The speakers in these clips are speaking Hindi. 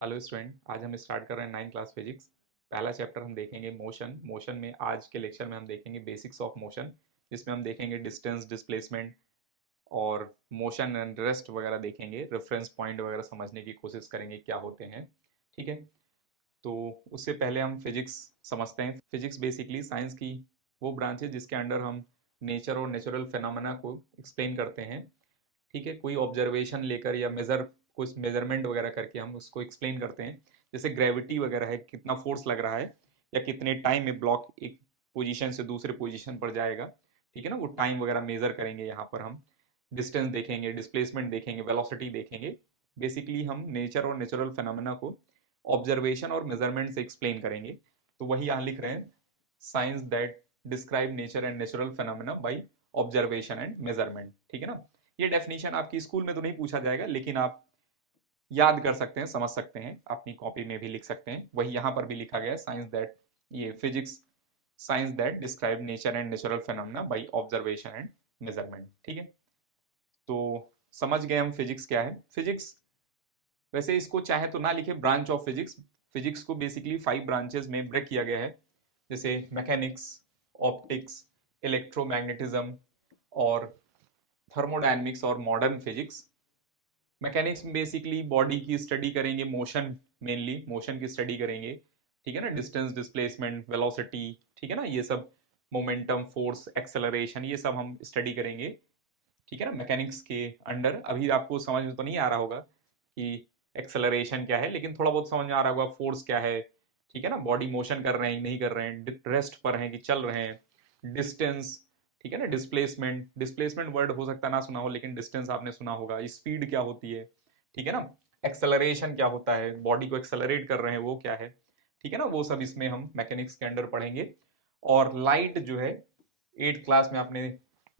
हेलो स्टूडेंट, आज हम स्टार्ट कर रहे हैं 9th क्लास फिजिक्स। पहला चैप्टर हम देखेंगे मोशन में आज के लेक्चर में हम देखेंगे बेसिक्स ऑफ मोशन, जिसमें हम देखेंगे डिस्टेंस, डिस्प्लेसमेंट और मोशन एंड रेस्ट वगैरह देखेंगे। रेफरेंस पॉइंट वगैरह समझने की कोशिश करेंगे क्या होते हैं। ठीक है, तो उससे पहले हम फिजिक्स समझते हैं। फिजिक्स बेसिकली साइंस की वो ब्रांच है जिसके अंडर हम नेचर और नेचुरल फिनोमेना को एक्सप्लेन करते हैं। ठीक है, कोई ऑब्जर्वेशन लेकर या कुछ मेजरमेंट वगैरह करके हम उसको एक्सप्लेन करते हैं। जैसे ग्रेविटी वगैरह है, कितना फोर्स लग रहा है या कितने टाइम में ब्लॉक एक पोजीशन से दूसरे पोजीशन पर जाएगा। ठीक है ना, वो टाइम वगैरह मेजर करेंगे। यहाँ पर हम डिस्टेंस देखेंगे, डिस्प्लेसमेंट देखेंगे, वेलोसिटी देखेंगे। बेसिकली हम नेचर और नेचुरल फिनोमेना को ऑब्जर्वेशन और मेजरमेंट से एक्सप्लेन करेंगे। तो वही यहाँ लिख रहे हैं, science that describe nature and natural phenomena by observation and measurement. ठीक है ना, ये डेफिनेशन आपकी स्कूल में तो नहीं पूछा जाएगा, लेकिन आप याद कर सकते हैं, समझ सकते हैं, अपनी कॉपी में भी लिख सकते हैं। वही यहाँ पर भी लिखा गया है, साइंस दैट, ये physics, science that describe nature and natural phenomena by observation and measurement. ठीक है, तो समझ गए हम फिजिक्स क्या है। फिजिक्स वैसे इसको चाहे तो ना लिखे ब्रांच ऑफ फिजिक्स। फिजिक्स को बेसिकली 5 ब्रांचेस में ब्रेक किया गया है, जैसे मैकेनिक्स, ऑप्टिक्स, इलेक्ट्रोमैग्नेटिज्म और थर्मोडायनेमिक्स और मॉडर्न फिजिक्स। मैकेनिक्स में बेसिकली बॉडी की स्टडी करेंगे, मोशन, मेनली मोशन की स्टडी करेंगे। ठीक है ना, डिस्टेंस, डिस्प्लेसमेंट, वेलोसिटी, ठीक है ना, ये सब, मोमेंटम, फोर्स, एक्सेलरेशन, ये सब हम स्टडी करेंगे। ठीक है ना, मैकेनिक्स के अंडर। अभी आपको समझ में तो नहीं आ रहा होगा कि एक्सेलरेशन क्या है, लेकिन थोड़ा बहुत समझ में आ रहा होगा फोर्स क्या है। ठीक है ना, बॉडी मोशन कर रहे हैं नहीं कर रहे हैं, रेस्ट पर हैं कि चल रहे हैं, डिस्टेंस। ठीक है ना, डिस्प्लेसमेंट, डिस्प्लेसमेंट वर्ड हो सकता है ना सुना हो, लेकिन डिस्टेंस आपने सुना होगा। स्पीड क्या होती है, ठीक है ना, एक्सेलरेशन क्या होता है, बॉडी को एक्सेलरेट कर रहे हैं वो क्या है। ठीक है ना, वो सब इसमें हम मैकेनिक्स के अंडर पढ़ेंगे। और लाइट जो है, 8th क्लास में आपने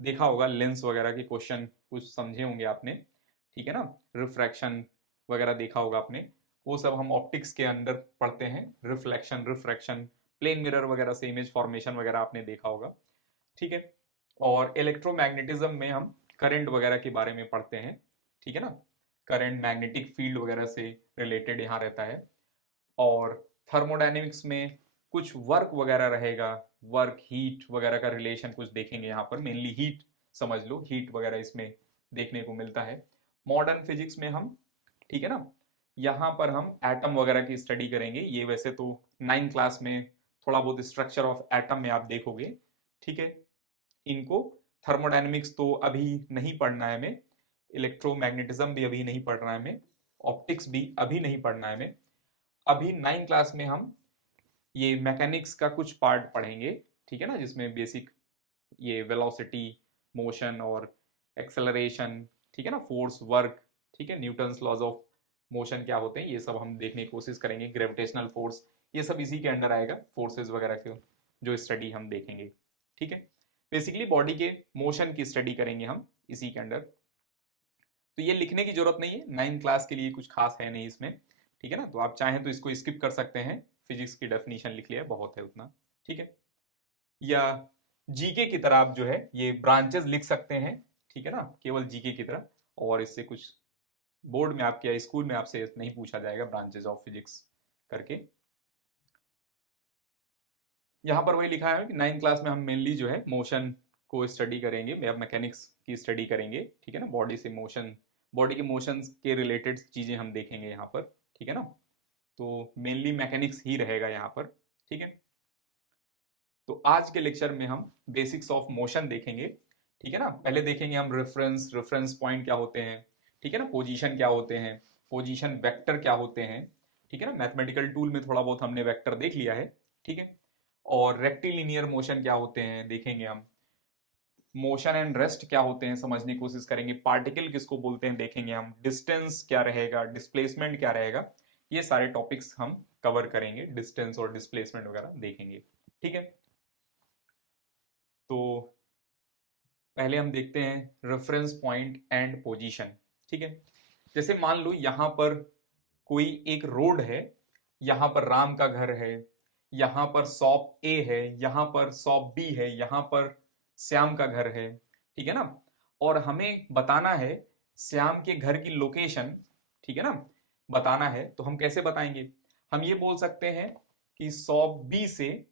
देखा होगा, लेंस वगैरह के क्वेश्चन कुछ समझे होंगे आपने। ठीक है ना, रिफ्रैक्शन वगैरह देखा होगा आपने, वो सब हम ऑप्टिक्स के अंदर पढ़ते हैं। रिफ्लेक्शन, रिफ्रैक्शन, प्लेन मिरर वगैरह से इमेज फॉर्मेशन वगैरह आपने देखा होगा। ठीक है, और इलेक्ट्रोमैग्नेटिज्म में हम करंट वगैरह के बारे में पढ़ते हैं। ठीक है ना, करंट, मैग्नेटिक फील्ड वगैरह से रिलेटेड यहाँ रहता है। और थर्मोडायनेमिक्स में कुछ वर्क वगैरह रहेगा, वर्क, हीट वगैरह का रिलेशन कुछ देखेंगे यहाँ पर। मेनली हीट समझ लो, हीट वगैरह इसमें देखने को मिलता है। मॉडर्न फिजिक्स में हम, ठीक है ना, यहाँ पर हम एटम वगैरह की स्टडी करेंगे। ये वैसे तो 9th क्लास में थोड़ा बहुत स्ट्रक्चर ऑफ एटम में आप देखोगे। ठीक है, इनको, थर्मोडायनेमिक्स तो अभी नहीं पढ़ना है हमें, इलेक्ट्रोमैग्नेटिज्म भी अभी नहीं पढ़ना है हमें, ऑप्टिक्स भी अभी नहीं पढ़ना है हमें। अभी 9th क्लास में हम ये मैकेनिक्स का कुछ पार्ट पढ़ेंगे। ठीक है ना, जिसमें बेसिक ये वेलोसिटी, मोशन और एक्सेलरेशन, ठीक है ना, फोर्स, वर्क, ठीक है, न्यूटन्स लॉज ऑफ मोशन क्या होते हैं, ये सब हम देखने की कोशिश करेंगे। ग्रेविटेशनल फोर्स, ये सब इसी के अंडर आएगा, फोर्सेस वगैरह के जो स्टडी हम देखेंगे। ठीक है, बेसिकली बॉडी के मोशन की स्टडी करेंगे हम इसी के अंडर। तो ये लिखने की जरूरत नहीं है, 9th क्लास के लिए कुछ खास है नहीं इसमें। ठीक है ना, तो आप चाहें तो इसको स्किप कर सकते हैं, फिजिक्स की डेफिनेशन लिख लिया, बहुत है उतना। ठीक है, या जीके की तरह आप जो है ये ब्रांचेस लिख सकते हैं। ठीक है ना, केवल जीके की तरह, और इससे कुछ बोर्ड में आपके या स्कूल में आपसे नहीं पूछा जाएगा ब्रांचेस ऑफ फिजिक्स करके। यहाँ पर वही लिखा है कि 9th क्लास में हम मेनली जो है मोशन को स्टडी करेंगे, या मैकेनिक्स की स्टडी करेंगे। ठीक है ना, बॉडी से मोशन, बॉडी के मोशंस के रिलेटेड चीज़ें हम देखेंगे यहाँ पर। ठीक है ना, तो मेनली मैकेनिक्स ही रहेगा यहाँ पर। ठीक है, तो आज के लेक्चर में हम बेसिक्स ऑफ मोशन देखेंगे। ठीक है ना, पहले देखेंगे हम रेफरेंस, रेफरेंस पॉइंट क्या होते हैं। ठीक है ना, पोजीशन क्या होते हैं, पोजीशन वेक्टर क्या होते हैं। ठीक है ना, मैथमेटिकल टूल में थोड़ा बहुत हमने वेक्टर देख लिया है। ठीक है, और रेक्टिलिनियर मोशन क्या होते हैं देखेंगे हम। मोशन एंड रेस्ट क्या होते हैं समझने की कोशिश करेंगे। पार्टिकल किसको बोलते हैं देखेंगे हम। डिस्टेंस क्या रहेगा, डिस्प्लेसमेंट क्या रहेगा, ये सारे टॉपिक्स हम कवर करेंगे। डिस्टेंस और डिस्प्लेसमेंट वगैरह देखेंगे। ठीक है, तो पहले हम देखते हैं रेफरेंस पॉइंट एंड पोजीशन। ठीक है, जैसे मान लो यहाँ पर कोई एक रोड है, यहाँ पर राम का घर है, यहाँ पर शॉप ए है, यहाँ पर शॉप बी है, यहाँ पर श्याम का घर है। ठीक है ना, और हमें बताना है श्याम के घर की लोकेशन। ठीक है ना, बताना है तो हम कैसे बताएंगे? हम ये बोल सकते हैं कि सॉप बी से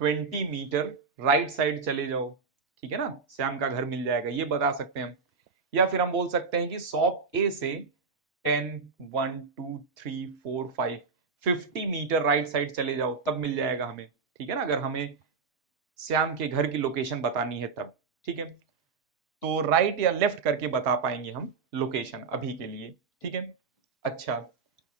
20 मीटर राइट साइड चले जाओ, ठीक है ना, श्याम का घर मिल जाएगा, ये बता सकते हैं हम। या फिर हम बोल सकते हैं कि सॉप ए से 10 1 2 3 4 5 50 मीटर राइट साइड चले जाओ, तब मिल जाएगा हमें, ठीक है ना, अगर हमें श्याम के घर की लोकेशन बतानी है तब, ठीक है। तो राइट या लेफ्ट करके बता पाएंगे हम लोकेशन अभी के लिए, ठीक है। अच्छा,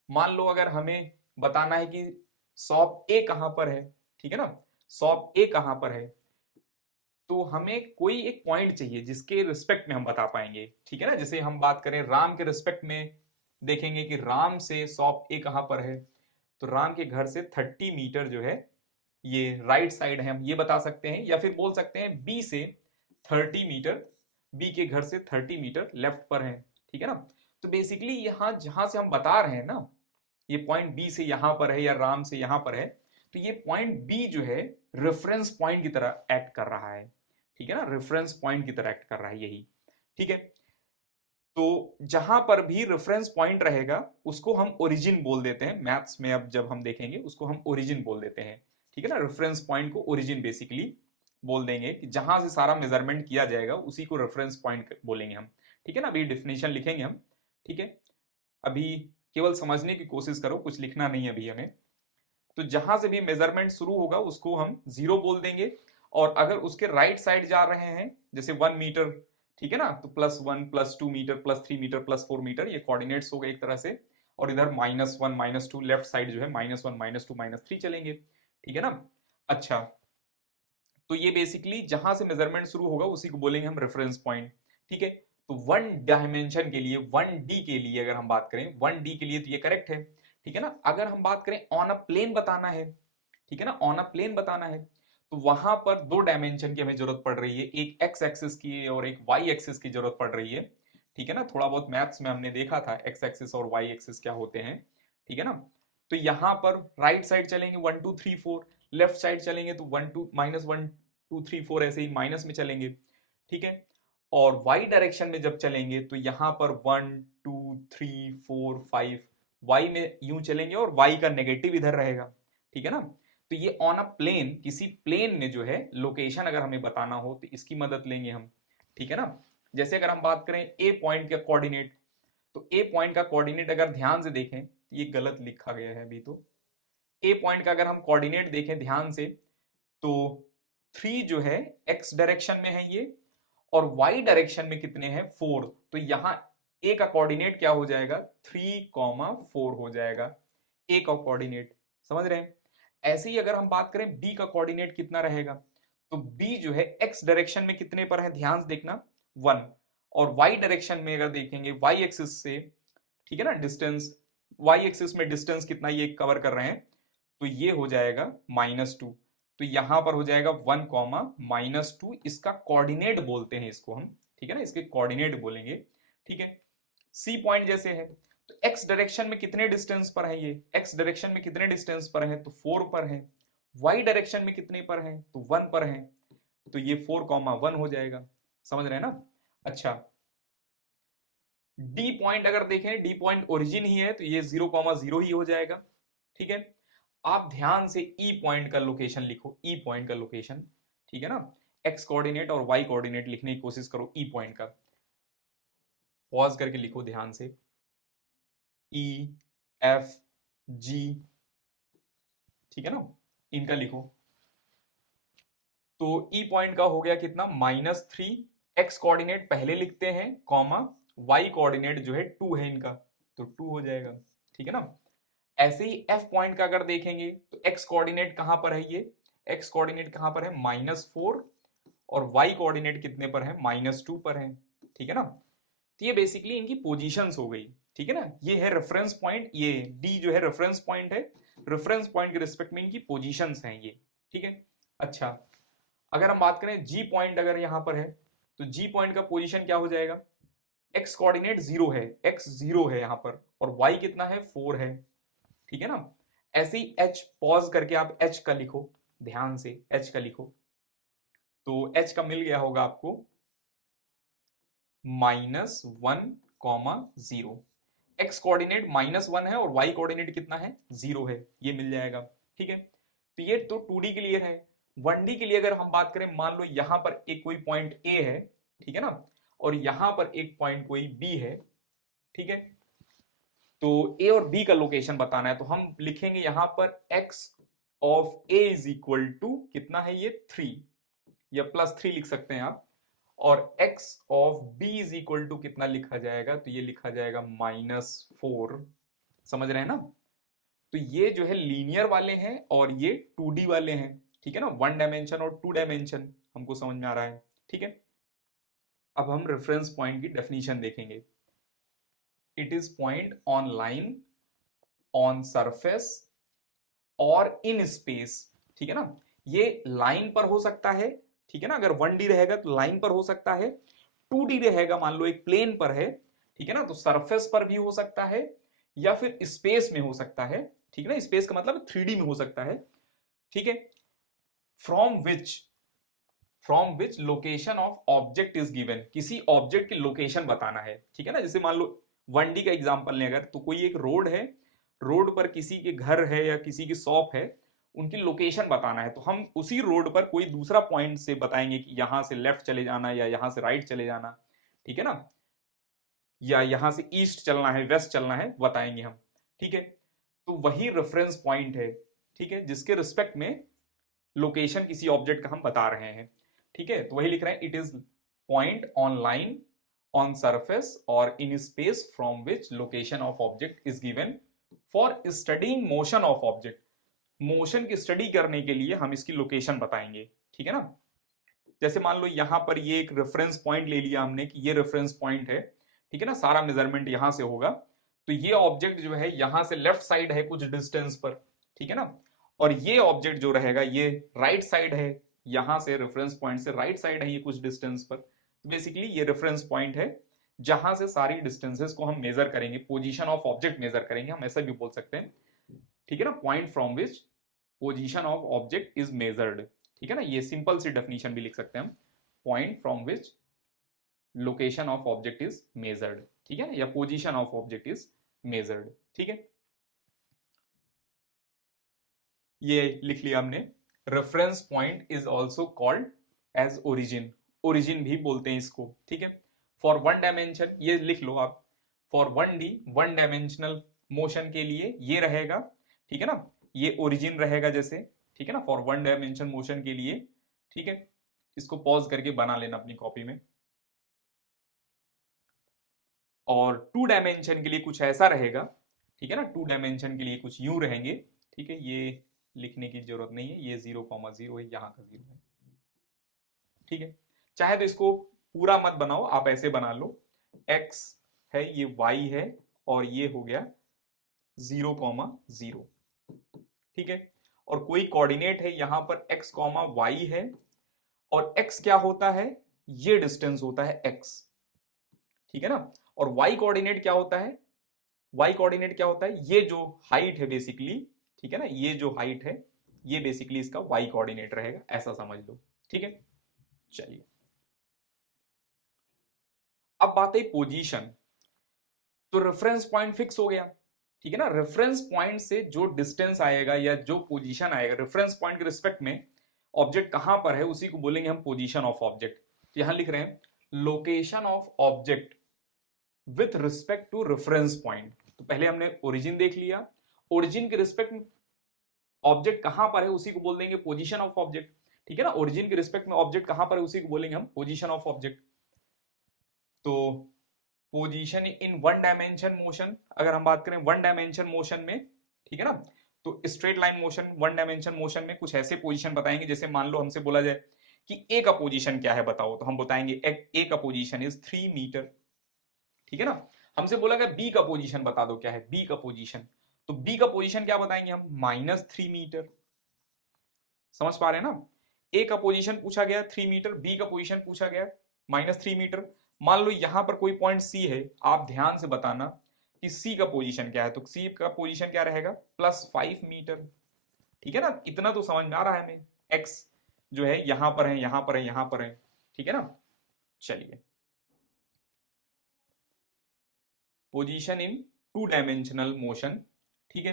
मान लो अगर हमें बताना है कि शॉप ए कहां पर है, ठीक है ना, शॉप ए कहां पर है, तो हमें कोई एक पॉइंट चाहिए जिसके रिस्पेक्ट में हम बता पाएंगे, ठीक है ना। जैसे हम बात करें राम के रिस्पेक्ट में, देखेंगे कि राम से शॉप ए कहां पर है, तो राम के घर से 30 मीटर जो है ये राइट साइड है, हम ये बता सकते हैं। या फिर बोल सकते हैं बी से 30 मीटर, बी के घर से 30 मीटर लेफ्ट पर है, ठीक है ना। तो बेसिकली यहां जहां से हम बता रहे हैं ना, ये पॉइंट बी से यहां पर है या राम से यहां पर है, तो ये पॉइंट बी जो है रेफरेंस पॉइंट की तरह एक्ट कर रहा है, ठीक है ना, रेफरेंस पॉइंट की तरह एक्ट कर रहा है यही, ठीक है। तो जहां पर भी रेफरेंस पॉइंट रहेगा उसको हम ओरिजिन बोल देते हैं मैथ्स में, अब जब हम देखेंगे उसको हम ओरिजिन बोल देते हैं, ठीक है ना। रेफरेंस पॉइंट को ओरिजिन बेसिकली बोल देंगे कि जहां से सारा मेजरमेंट किया जाएगा उसी को रेफरेंस पॉइंट बोलेंगे हम, ठीक है ना। अभी डिफिनेशन लिखेंगे हम, ठीक है। अभी केवल समझने की कोशिश करो, कुछ लिखना नहीं है अभी हमें। तो जहां से भी मेजरमेंट शुरू होगा उसको हम जीरो बोल देंगे, और अगर उसके राइट साइड जा रहे हैं जैसे 1 मीटर, ठीक है ना, तो +1 +2 मीटर +3 मीटर +4 मीटर, ये कोऑर्डिनेट्स हो गए एक तरह से। और इधर -1 -2 लेफ्ट साइड जो है -1 -2 -3 चलेंगे, ठीक है ना। अच्छा, तो ये बेसिकली जहां से मेजरमेंट शुरू होगा उसी को बोलेंगे हम रेफरेंस पॉइंट, ठीक है। तो 1 डायमेंशन के लिए, 1D के लिए अगर हम बात करें, 1D के लिए तो ये करेक्ट है, ठीक है ना। अगर हम बात करें ऑन अ प्लेन बताना है, ठीक है ना, ऑन अ प्लेन बताना है, तो वहां पर 2 डायमेंशन की हमें जरूरत पड़ रही है, एक एक्स एक्सिस की और एक वाई एक्सिस की जरूरत पड़ रही है, ठीक है ना। थोड़ा बहुत मैथ्स में हमने देखा था एक्स एक्सिस और वाई एक्सिस क्या होते हैं, ठीक है ना। तो यहां पर राइट साइड चलेंगे 1 2 3 4, लेफ्ट साइड चलेंगे तो 1 2 -1 2 3 4 ऐसे ही माइनस में चलेंगे, ठीक है। और वाई डायरेक्शन में जब चलेंगे तो यहां पर 1 2 3 4 5 वाई में यूं चलेंगे और वाई का नेगेटिव इधर रहेगा, ठीक है ना। तो ये ऑन अ प्लेन, किसी प्लेन में जो है लोकेशन अगर हमें बताना हो तो इसकी मदद लेंगे हम, ठीक है ना। जैसे अगर हम बात करें ए पॉइंट का कोऑर्डिनेट, तो ए पॉइंट का कोऑर्डिनेट अगर ध्यान से देखें, ये गलत लिखा गया है अभी, तो ए पॉइंट का अगर हम कोऑर्डिनेट देखें ध्यान से, तो 3 जो है एक्स डायरेक्शन में है ये, और वाई डायरेक्शन में कितने हैं 4, तो यहां ए का कोऑर्डिनेट क्या हो जाएगा 3,4 हो जाएगा, ए का कोऑर्डिनेट, समझ रहे हैं। ऐसे ही अगर हम बात करें बी का कोऑर्डिनेट कितना रहेगा, तो बी जो है एक्स डायरेक्शन में कितने पर है ध्यान से देखना 1, और वाई डायरेक्शन में अगर देखेंगे वाई एक्सिस से, ठीक है ना, डिस्टेंस, वाई एक्सिस में डिस्टेंस कितना ये कवर कर रहे हैं, तो ये हो जाएगा -2, तो यहां पर हो जाएगा 1 -2, इसका कोऑर्डिनेट बोलते हैं इसको हम, ठीक है ना, इसके कोऑर्डिनेट बोलेंगे, ठीक है। सी पॉइंट जैसे है, तो एक्स डायरेक्शन में कितने डिस्टेंस पर है, ये एक्स डायरेक्शन में कितने डिस्टेंस पर है, तो 4 पर है। वाई डायरेक्शन में कितने पर है, तो 1 पर है, तो ये 4,1 हो जाएगा, समझ रहे हैं ना। अच्छा, डी पॉइंट अगर देखें, डी पॉइंट ओरिजिन ही है तो ये 0,0 ही हो जाएगा, ठीक है। आप ध्यान से ई पॉइंट का लोकेशन लिखो, ई पॉइंट का लोकेशन, ठीक है ना। एक्स कोऑर्डिनेट और वाई कोऑर्डिनेट लिखने की कोशिश करो, ई पॉइंट का पॉज करके लिखो ध्यान से, ई एफ जी, ठीक है ना, इनका लिखो। तो ई पॉइंट का हो गया कितना -3, एक्स कोऑर्डिनेट पहले लिखते हैं कॉमा, वाई कोऑर्डिनेट जो है 2 है इनका, तो 2 हो जाएगा, ठीक है ना। ऐसे ही एफ पॉइंट का अगर देखेंगे तो एक्स कोऑर्डिनेट कहां पर है, ये एक्स कोऑर्डिनेट कहां पर है -4, और वाई कोऑर्डिनेट कितने पर है -2 पर है, ठीक है ना। तो ये बेसिकली इनकी पोजीशंस हो गई, ठीक है ना। ये है रेफरेंस पॉइंट, ये डी जो है रेफरेंस पॉइंट है, रेफरेंस पॉइंट के रिस्पेक्ट में इनकी पोजीशंस हैं ये, ठीक है। अच्छा, अगर हम बात करें जी पॉइंट अगर यहां पर है, तो जी पॉइंट का पोजीशन क्या हो जाएगा, एक्स कोऑर्डिनेट 0 है, एक्स 0 है यहां पर, और वाई कितना है 4 है, ठीक है ना। ऐसे ही एच पॉज करके आप एच का लिखो, ध्यान से एच का लिखो, तो एच का मिल गया होगा आपको -1,0, एक्स कोऑर्डिनेट -1 है और वाई कोऑर्डिनेट कितना है, 0 है, ये मिल जाएगा। ठीक है, तो ये तो 2D क्लियर है। 1D के लिए अगर हम बात करें, मान लो यहां पर एक कोई पॉइंट ए है, ठीक है ना, और यहां पर एक पॉइंट कोई बी है, ठीक है, तो ए और बी का लोकेशन बताना है, तो हम लिखेंगे यहां पर x of a is equal to कितना है, ये 3 या +3 लिख सकते हैं आप, और x of b is equal to कितना लिखा जाएगा, तो ये लिखा जाएगा -4। समझ रहे हैं ना, तो ये जो है लीनियर वाले हैं और ये 2D वाले हैं, ठीक है ना, 1 डायमेंशन और 2 डायमेंशन हमको समझ में आ रहा है। ठीक है, अब हम रेफरेंस पॉइंट की डेफिनेशन देखेंगे। It is point on line, on surface और इन स्पेस। ठीक है ना, ये लाइन पर हो सकता है, ठीक है ना, अगर 1D रहेगा तो लाइन पर हो सकता है, 2D रहेगा मान लो एक प्लेन पर है, ठीक है ना, तो सरफेस पर भी हो सकता है या फिर स्पेस में हो सकता है। ठीक है ना, स्पेस का मतलब 3D में हो सकता है। ठीक है, from which location of object is given, किसी ऑब्जेक्ट की लोकेशन बताना है। ठीक है ना, जैसे मान लो 1D का एग्जांपल लें अगर, तो कोई एक रोड है, रोड पर किसी के घर है या किसी की शॉप है, उनकी लोकेशन बताना है, तो हम उसी रोड पर कोई दूसरा पॉइंट से बताएंगे कि यहां से लेफ्ट चले जाना या यहां से राइट चले जाना, ठीक है ना, या यहां से ईस्ट चलना है, वेस्ट चलना है, बताएंगे हम। ठीक है, तो वही रेफरेंस पॉइंट है, ठीक है, जिसके रिस्पेक्ट में लोकेशन किसी ऑब्जेक्ट का हम बता रहे हैं। ठीक है, तो वही लिख रहे हैं, it is point on line, on surface और in space from which location of object is given for studying motion of object. Motion की स्टडी करने के लिए हम इसकी लोकेशन बताएंगे। ठीक है ना, जैसे मान लो यहां पर ये एक रेफरेंस पॉइंट ले लिया हमने कि ये रेफरेंस पॉइंट है, ठीक है ना, सारा मेजरमेंट यहां से होगा, तो ये ऑब्जेक्ट जो है यहां से लेफ्ट साइड है कुछ डिस्टेंस पर, ठीक है ना, और ये ऑब्जेक्ट जो रहेगा ये राइट साइड है, यहां से रेफरेंस पॉइंट से राइट साइड है ये कुछ डिस्टेंस पर। तो बेसिकली ये रेफरेंस पॉइंट है जहां से सारी डिस्टेंसेस को हम मेजर करेंगे, पोजीशन ऑफ ऑब्जेक्ट मेजर करेंगे, हम ऐसा भी बोल सकते हैं। ठीक है ना, point from which position of object is measured. ठीक है ना, ये सिंपल सी डेफिनेशन भी लिख सकते हैं हम, point from which location of object is measured. ठीक है, या position of object is measured. ठीक है, ये लिख लिया हमने। Reference point is also called as origin, origin भी बोलते हैं इसको। ठीक है, फॉर 1 डायमेंशन ये लिख लो आप, फॉर 1D 1 डायमेंशनल मोशन के लिए ये रहेगा, ठीक है ना, ये ओरिजिन रहेगा जैसे, ठीक है ना, फॉर 1 डायमेंशन मोशन के लिए। ठीक है, इसको पॉज करके बना लेना अपनी कॉपी में। और 2 डायमेंशन के लिए कुछ ऐसा रहेगा, ठीक है ना, 2 डायमेंशन के लिए कुछ यूं रहेंगे। ठीक है, ये लिखने की जरूरत नहीं है, ये 0,0 है, यहाँ का 0 है। ठीक है, चाहे तो इसको पूरा मत बनाओ, आप ऐसे बना लो, x है, ये y है, और ये हो गया 0,0। ठीक है, और कोई कोऑर्डिनेट है यहां पर x, y है, और x क्या होता है, ये डिस्टेंस होता है x। ठीक है ना, और y कोऑर्डिनेट क्या होता है, y कोऑर्डिनेट क्या होता है, ये जो हाइट है बेसिकली, ठीक है ना, ये जो हाइट है ये बेसिकली इसका y कोऑर्डिनेट रहेगा, ऐसा समझ लो। ठीक है, चलिए अब बात है पोजीशन। तो रेफरेंस पॉइंट फिक्स हो गया, ठीक है ना, रेफरेंस पॉइंट से जो डिस्टेंस आएगा या जो पोजीशन आएगा रेफरेंस पॉइंट के रिस्पेक्ट में, ऑब्जेक्ट कहां पर है उसी को बोलेंगे हम पोजीशन ऑफ ऑब्जेक्ट। तो यहां लिख रहे हैं location of object with respect to reference point. तो पहले हमने ओरिजिन देख लिया, ओरिजिन के रिस्पेक्ट में ऑब्जेक्ट कहां पर है उसी को बोल देंगे पोजीशन ऑफ ऑब्जेक्ट। ठीक है ना, ओरिजिन के रिस्पेक्ट में ऑब्जेक्ट कहां पर है उसी को बोलेंगे हम पोजीशन ऑफ ऑब्जेक्ट। तो पोजीशन इन 1 डायमेंशन मोशन, अगर हम बात करें 1 डायमेंशन मोशन में, ठीक है ना, तो straight line motion 1 dimension motion में कुछ ऐसे पोजीशन बताएंगे, जैसे मान लो हमसे बोला जाए कि ए का पोजीशन क्या है बताओ, तो हम बताएंगे ए का पोजीशन इज 3 मीटर। ठीक है ना, हमसे बोला गया बी का पोजीशन बता दो क्या है, बी का पोजीशन, तो बी का पोजीशन क्या बताएंगे हम, -3 मीटर। समझ पा रहे हैं ना, ए का पोजीशन पूछा गया 3 मीटर, बी का पोजीशन पूछा गया -3 मीटर। मान लो यहां पर कोई पॉइंट सी है, आप ध्यान से बताना कि सी का पोजीशन क्या है, तो सी का पोजीशन क्या रहेगा, +5 मीटर। ठीक है ना, इतना तो समझ में आ रहा है हमें, एक्स जो है यहां पर है, यहां पर है, यहां पर है। ठीक है ना, चलिए position in two dimensional motion. ठीक है,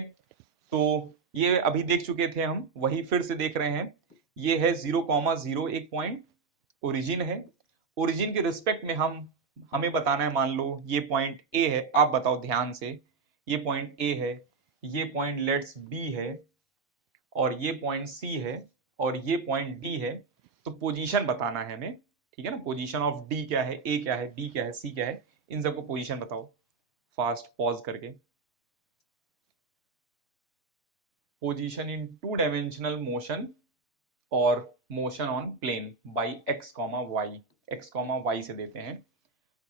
तो ये अभी देख चुके थे हम, वही फिर से देख रहे हैं। ये है 0,0 एक पॉइंट ओरिजिन है। ओरिजिन के रिस्पेक्ट में हमें बताना है, मान लो ये पॉइंट ए है, आप बताओ ध्यान से, ये पॉइंट ए है, ये पॉइंट लेट्स बी है, और ये पॉइंट सी है, और ये पॉइंट डी है। तो पोजीशन बताना है हमें, ठीक है ना। पोजीशन ऑफ डी क्या है, ए क्या है, बी क्या है, सी क्या है, इन सबको पोजीशन बताओ फास्ट पॉज करके। Position in two dimensional motion और motion on plane by x comma y, x comma y से देते हैं।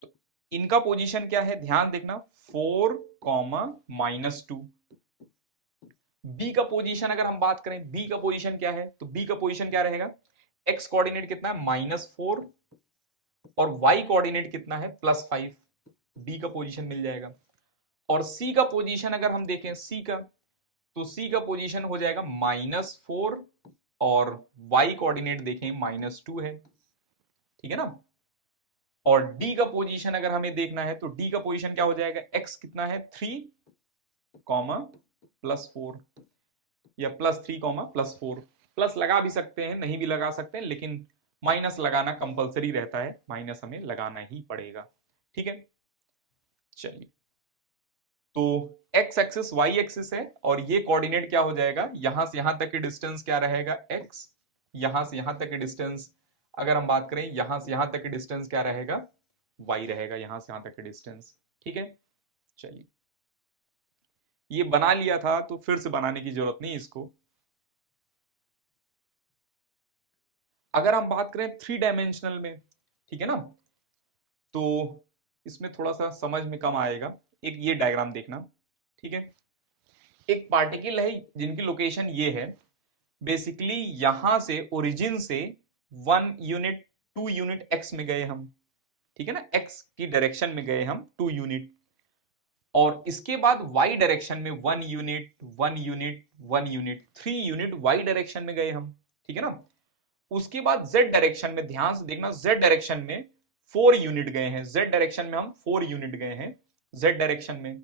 तो इनका पोजीशन क्या है, ध्यान देखना, 4,-2। बी का पोजीशन अगर हम बात करें, बी का पोजीशन क्या है, तो बी का पोजीशन क्या रहेगा, एक्स कोऑर्डिनेट कितना है -4 और वाई कोऑर्डिनेट कितना है +5। बी का पोजीशन मिल जाएगा। और सी का पोजीशन अगर हम देखें, सी का, तो सी का पोजीशन हो जाएगा -4 और वाई कोऑर्डिनेट देखें -2 है, ठीक है ना। और डी का पोजीशन अगर हमें देखना है, तो डी का पोजीशन क्या हो जाएगा, एक्स कितना है 3, +4 या +3, +4। प्लस लगा भी सकते हैं, नहीं भी लगा सकते हैं, लेकिन माइनस लगाना कंपलसरी रहता है, माइनस हमें लगाना ही पड़ेगा, ठीक है। चलिए, तो एक्स एक्सिस वाई एक्सिस है, और ये कोऑर्डिनेट क्या हो जाएगा, यहां से यहां तक की डिस्टेंस क्या रहेगा, एक्स। यहां से यहां तक की डिस्टेंस अगर हम बात करें, यहां से यहां तक की डिस्टेंस क्या रहेगा, वाई रहेगा, यहां से यहां तक की डिस्टेंस, ठीक है। चलिए, ये बना लिया था तो फिर से बनाने की जरूरत नहीं इसको। अगर हम बात करें 3 डायमेंशनल में, ठीक है ना, तो इसमें थोड़ा सा समझ में कम आएगा। एक ये डायग्राम देखना, ठीक है। एक पार्टिकल है जिनकी लोकेशन ये है, बेसिकली यहां से ओरिजिन से 1 यूनिट 2 यूनिट एक्स में गए हम, ठीक है ना, एक्स की डायरेक्शन में गए हम 2 यूनिट, और इसके बाद वाई डायरेक्शन में 1 unit 1 unit 1 unit 3 unit y direction में गए हम, ठीक है ना। उसके बाद जेड डायरेक्शन में, ध्यान से देखना, जेड डायरेक्शन में 4 यूनिट गए हैं, जेड डायरेक्शन में हम 4 यूनिट गए हैं जेड डायरेक्शन में।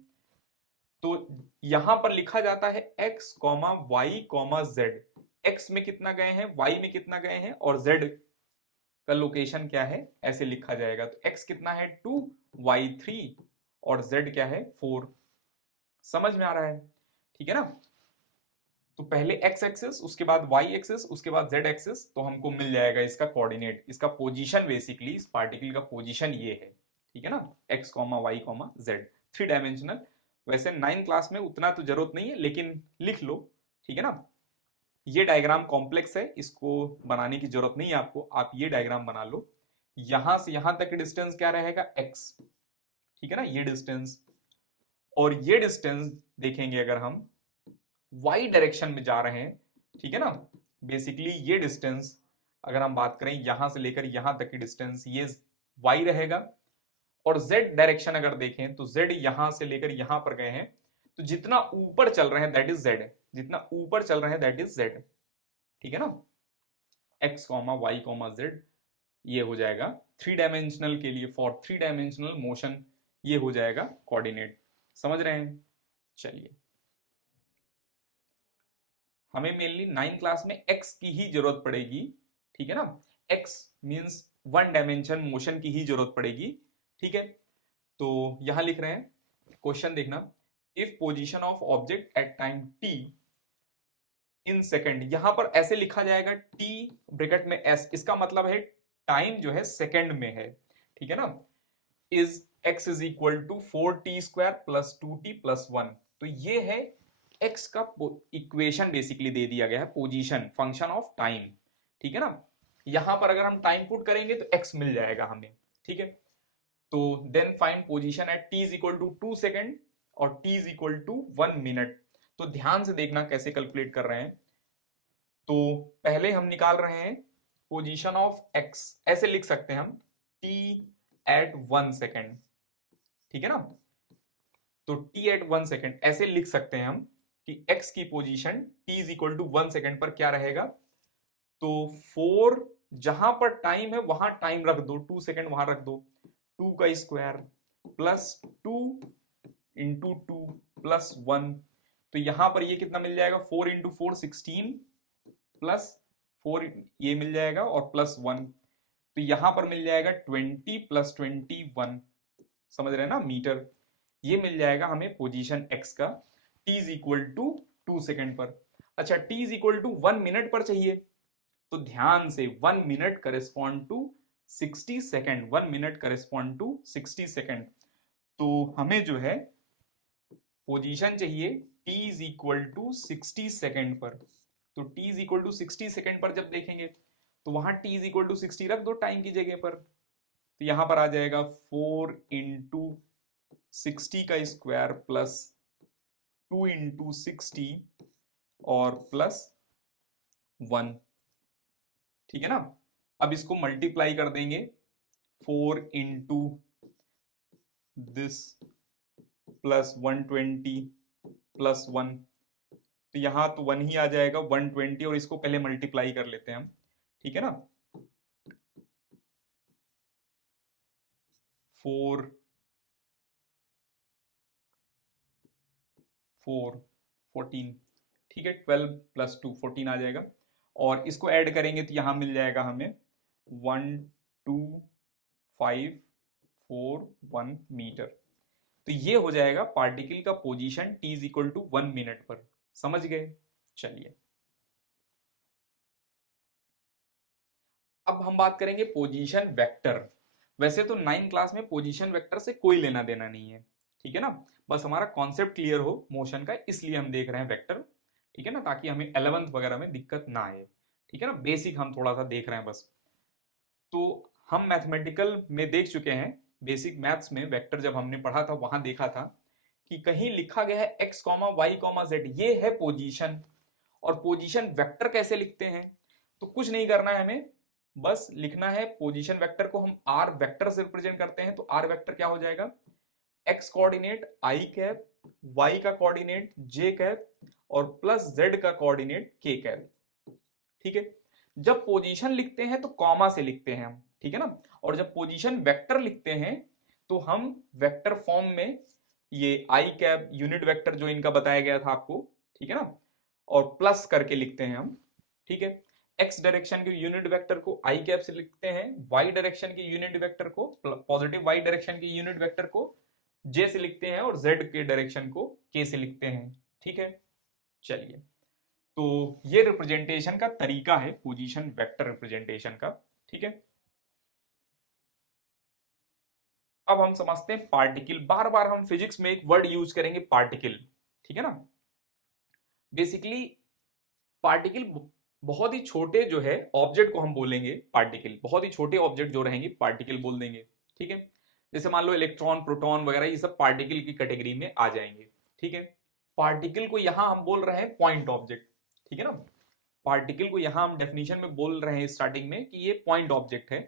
तो यहां पर लिखा जाता है x comma y comma z. X में कितना गए हैं, वाई में कितना गए हैं, और जेड का लोकेशन क्या है, ऐसे लिखा जाएगा। तो एक्स कितना है 2, वाई 3 और जेड क्या है 4। समझ में आ रहा है, ठीक है ना। तो पहले एक्स एक्सिस, उसके बाद वाई एक्सिस, उसके बाद जेड एक्सिस, तो हमको मिल जाएगा इसका कोऑर्डिनेट, इसका पोजीशन, बेसिकली इस पार्टिकल का पोजीशन ये है, ठीक है ना, x comma y comma z, 3 dimensional. वैसे 9 क्लास में उतना तो जरूरत नहीं है, लेकिन लिख लो, ठीक है ना। ये डायग्राम कॉम्प्लेक्स है, इसको बनाने की जरूरत नहीं है आपको, आप ये डायग्राम बना लो। यहां से यहां तक डिस्टेंस क्या रहेगा, एक्स, ठीक है ना, ये डिस्टेंस। और ये डिस्टेंस देखेंगे अगर हम वाई डायरेक्शन में जा रहे हैं, ठीक है ना, बेसिकली ये डिस्टेंस अगर हम बात करें यहां से लेकर यहां तक की डिस्टेंस, ये वाई रहेगा। और जेड डायरेक्शन अगर देखें, तो जेड यहां से लेकर यहां पर गए हैं, तो जितना ऊपर चल रहे हैं दैट इज जेड, जितना ऊपर चल रहे हैं दैट इज जेड, ठीक है ना। X comma y comma z, ये हो जाएगा 3 डायमेंशनल के लिए, फॉर 3 डायमेंशनल मोशन ये हो जाएगा कोऑर्डिनेट। समझ रहे हैं। चलिए, हमें मेनली 9 क्लास में एक्स की ही जरूरत पड़ेगी, ठीक है ना। एक्स मींस 1 डायमेंशन मोशन की ही जरूरत पड़ेगी, ठीक है। तो यहां लिख रहे हैं, क्वेश्चन देखना, if position of object at time T in second, यहां पर ऐसे लिखा जाएगा टी ब्रैकेट में एस, इसका मतलब है टाइम जो है सेकंड में है, ठीक है ना। Is x is equal to 4t² plus 2t plus 1। तो ये है एक्स का इक्वेशन, बेसिकली दे दिया गया है, पोजीशन फंक्शन ऑफ टाइम, ठीक है ना। यहां पर अगर हम टाइम पुट करेंगे तो एक्स मिल जाएगा हमें, ठीक है। तो then find position at t is equal to 2 second और t is equal to 1 minute. तो ध्यान से देखना कैसे कैलकुलेट कर रहे हैं। तो पहले हम निकाल रहे हैं पोजीशन ऑफ x, ऐसे लिख सकते हैं हम t एट 1 सेकेंड, ठीक है ना। तो t एट 1 सेकेंड ऐसे लिख सकते हैं हम कि x की position t is equal to 1 second पर क्या रहेगा। तो 4, जहां पर टाइम है वहां टाइम रख दो, 2 सेकेंड वहां रख दो, 2 का स्क्वायर प्लस 2 इंटू 2 प्लस 1, तो यहां पर ये कितना मिल जाएगा, 4 इंटू 4 16 प्लस 4 ये मिल जाएगा और प्लस 1, तो यहां पर मिल जाएगा 20 प्लस 21, समझ रहे हैं ना, मीटर। ये मिल जाएगा हमें पोजीशन x का t is equal to 2 second पर। अच्छा, t is equal to 1 minute पर चाहिए, तो ध्यान से 1 minute correspond to 60 second, 1 minute correspond to 60 second, तो हमें जो है पोजीशन चाहिए t is equal to 60 second पर। तो t is equal to 60 second पर जब देखेंगे तो वहां t इज इक्वल टू 60 रख दो टाइम की जगह पर, तो यहां पर आ जाएगा 4 इंटू 60 का स्क्वायर प्लस 2 इंटू 60 और प्लस 1, ठीक है ना। अब इसको मल्टीप्लाई कर देंगे, 4 इंटू दिस प्लस 120 प्लस 1, तो यहां तो 1 ही आ जाएगा 120, और इसको पहले मल्टीप्लाई कर लेते हैं हम, ठीक है ना। 4 4 14, ठीक है, 12 प्लस 2 14 आ जाएगा, और इसको ऐड करेंगे तो यहां मिल जाएगा हमें 1 2 5 4 1 मीटर। तो ये हो जाएगा पार्टिकल का position t is equal to 1 minute पर, समझ गए। चलिए अब हम बात करेंगे पोजीशन वेक्टर। वैसे तो 9 क्लास में पोजीशन वेक्टर से कोई लेना देना नहीं है, ठीक है ना, बस हमारा कॉन्सेप्ट क्लियर हो मोशन का, इसलिए हम देख रहे हैं वेक्टर, ठीक है ना, ताकि हमें 11th वगैरह में दिक्कत ना आए, ठीक है ना, बेसिक हम थोड़ा सा देख रहे हैं बस। तो हम मैथमेटिकल में देख चुके हैं, बेसिक मैथ्स में वेक्टर जब हमने पढ़ा था वहां देखा था कि कहीं लिखा गया है x, y, z, ये है पोजीशन, और पोजीशन वेक्टर कैसे लिखते हैं, तो कुछ नहीं करना है हमें, बस लिखना है पोजीशन वेक्टर को हम r वेक्टर से रिप्रेजेंट करते हैं, तो r वेक्टर क्या हो जाएगा, x coordinate i cap, y का कोऑर्डिनेट j कैप और प्लस z का कोऑर्डिनेट k कैप, ठीक है। जब पोजीशन लिखते हैं तो कॉमा से लिखते हैं हम, ठीक है ना, और जब पोजीशन वेक्टर लिखते हैं तो हम वेक्टर फॉर्म में ये आई कैप यूनिट वेक्टर जो इनका बताया गया था आपको, ठीक है ना, और प्लस करके लिखते हैं हम, ठीक है। एक्स डायरेक्शन के यूनिट वेक्टर को आई कैप से लिखते हैं, वाई डायरेक्शन के यूनिट वेक्टर को, पॉजिटिव वाई डायरेक्शन के यूनिट वेक्टर को जे से लिखते हैं, और जेड के डायरेक्शन को के से लिखते हैं, ठीक है। चलिए, तो ये रिप्रेजेंटेशन का तरीका है पोजीशन वेक्टर रिप्रेजेंटेशन का, ठीक है। अब हम समझते हैं पार्टिकल। बार बार हम फिजिक्स में एक वर्ड यूज करेंगे पार्टिकल, ठीक है ना। बेसिकली पार्टिकल बहुत ही छोटे जो है ऑब्जेक्ट को हम बोलेंगे पार्टिकल, बहुत ही छोटे ऑब्जेक्ट जो रहेंगे पार्टिकल बोल देंगे, ठीक है। जैसे मान लो इलेक्ट्रॉन, प्रोटॉन वगैरह, ये सब पार्टिकल की कैटेगरी में आ जाएंगे, ठीक है। पार्टिकल को यहां हम बोल रहे हैं पॉइंट ऑब्जेक्ट, ठीक है ना। पार्टिकल को यहां हम डेफिनेशन में बोल रहे हैं स्टार्टिंग में कि ये पॉइंट ऑब्जेक्ट है।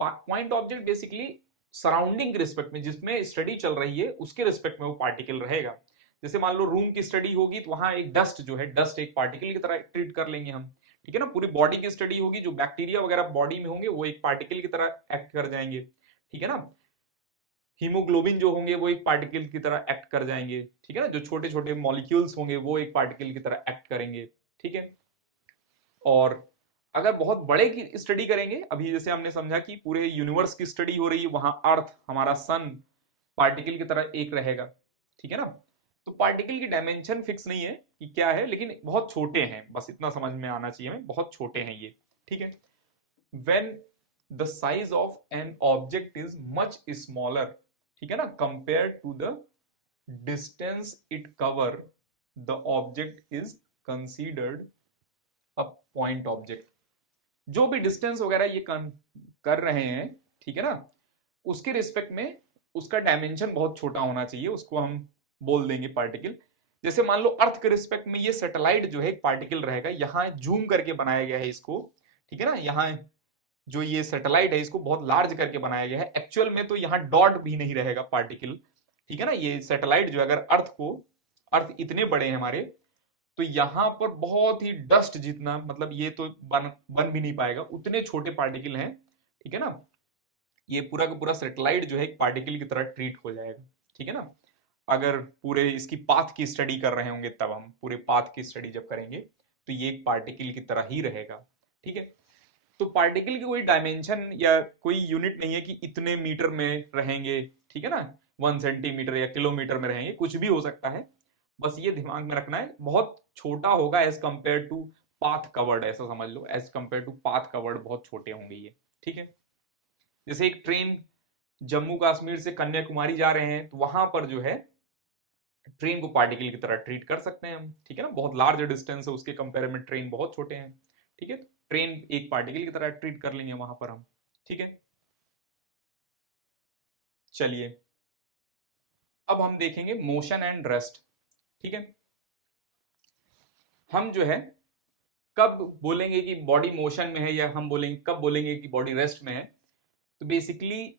पॉइंट ऑब्जेक्ट बेसिकली सराउंडिंग के रिस्पेक्ट में, जिसमें स्टडी चल रही है उसके रिस्पेक्ट में वो पार्टिकल रहेगा। जैसे मान लो रूम की स्टडी होगी तो वहां एक डस्ट जो है, डस्ट एक पार्टिकल की तरह ट्रीट कर लेंगे हम, ठीक है ना। पूरी बॉडी की स्टडी होगी, जो बैक्टीरिया वगैरह बॉडी में होंगे वो एक पार्टिकल की तरह एक्ट कर जाएंगे, ठीक है ना। हीमोग्लोबिन जो होंगे वो एक पार्टिकल की तरह एक्ट कर जाएंगे, ठीक है ना। जो छोटे छोटे मॉलिक्यूल्स होंगे वो एक पार्टिकल की तरह एक्ट करेंगे, ठीक है। और अगर बहुत बड़े की स्टडी करेंगे, अभी जैसे हमने समझा कि पूरे यूनिवर्स की स्टडी हो रही है, वहां अर्थ हमारा सन पार्टिकल की तरह एक रहेगा, ठीक है ना। तो पार्टिकल की डायमेंशन फिक्स नहीं है कि क्या है, लेकिन बहुत छोटे हैं, बस इतना समझ में आना चाहिए हमें, बहुत छोटे हैं ये, ठीक है। When the size of an object is much smaller, ठीक है ना, compare to the distance it cover, the object is considered a point object. जो भी डिस्टेंस वगैरह ये कर रहे हैं, ठीक है ना, उसके रिस्पेक्ट में उसका डायमेंशन बहुत छोटा होना चाहिए, उसको हम बोल देंगे पार्टिकल। जैसे मान लो अर्थ के रिस्पेक्ट में ये सैटेलाइट जो है एक पार्टिकल रहेगा, यहां जूम करके बनाया गया है इसको, ठीक है ना। यहाँ जो ये सैटेलाइट है इसको बहुत लार्ज करके बनाया गया है, एक्चुअल में तो यहाँ डॉट भी नहीं रहेगा पार्टिकल, ठीक है ना। ये सैटेलाइट जो अगर अर्थ इतने बड़े हैं हमारे, तो यहां पर बहुत ही डस्ट जितना, मतलब ये तो बन भी नहीं पाएगा, उतने छोटे पार्टिकल हैं, ठीक है ना। ये पूरा का पूरा सैटेलाइट जो है एक पार्टिकल की तरह ट्रीट हो जाएगा, ठीक है ना। अगर पूरे इसकी पाथ की स्टडी कर रहे होंगे तब हम पूरे पाथ की स्टडी जब करेंगे तो ये एक पार्टिकल की तरह ही रहेगा। ठीक है, तो पार्टिकल की कोई डायमेंशन या कोई यूनिट नहीं है कि इतने मीटर में रहेंगे, ठीक है ना, 1 सेंटीमीटर या किलोमीटर में रहेंगे, कुछ भी हो सकता है। बस ये दिमाग में रखना है, बहुत छोटा होगा as compared to path covered, ऐसा समझ लो, as compared to path covered बहुत छोटे होंगे ये। ठीक है, जैसे एक ट्रेन जम्मू कश्मीर से कन्याकुमारी जा रहे हैं तो वहां पर जो है ट्रेन को पार्टिकल की तरह ट्रीट कर सकते हैं हम। ठीक है ना, बहुत लार्ज डिस्टेंस है उसके कंपेयर में ट्रेन बहुत छोटे हैं। ठीक है, ट्रेन एक पार्टिकल की तरह ट्रीट कर लेंगे वहां पर हम। ठीक है, चलिए अब हम देखेंगे मोशन एंड रेस्ट। ठीक है, हम जो है कब बोलेंगे कि बॉडी मोशन में है या हम बोलेंगे कब बोलेंगे कि बॉडी रेस्ट में है, तो बेसिकली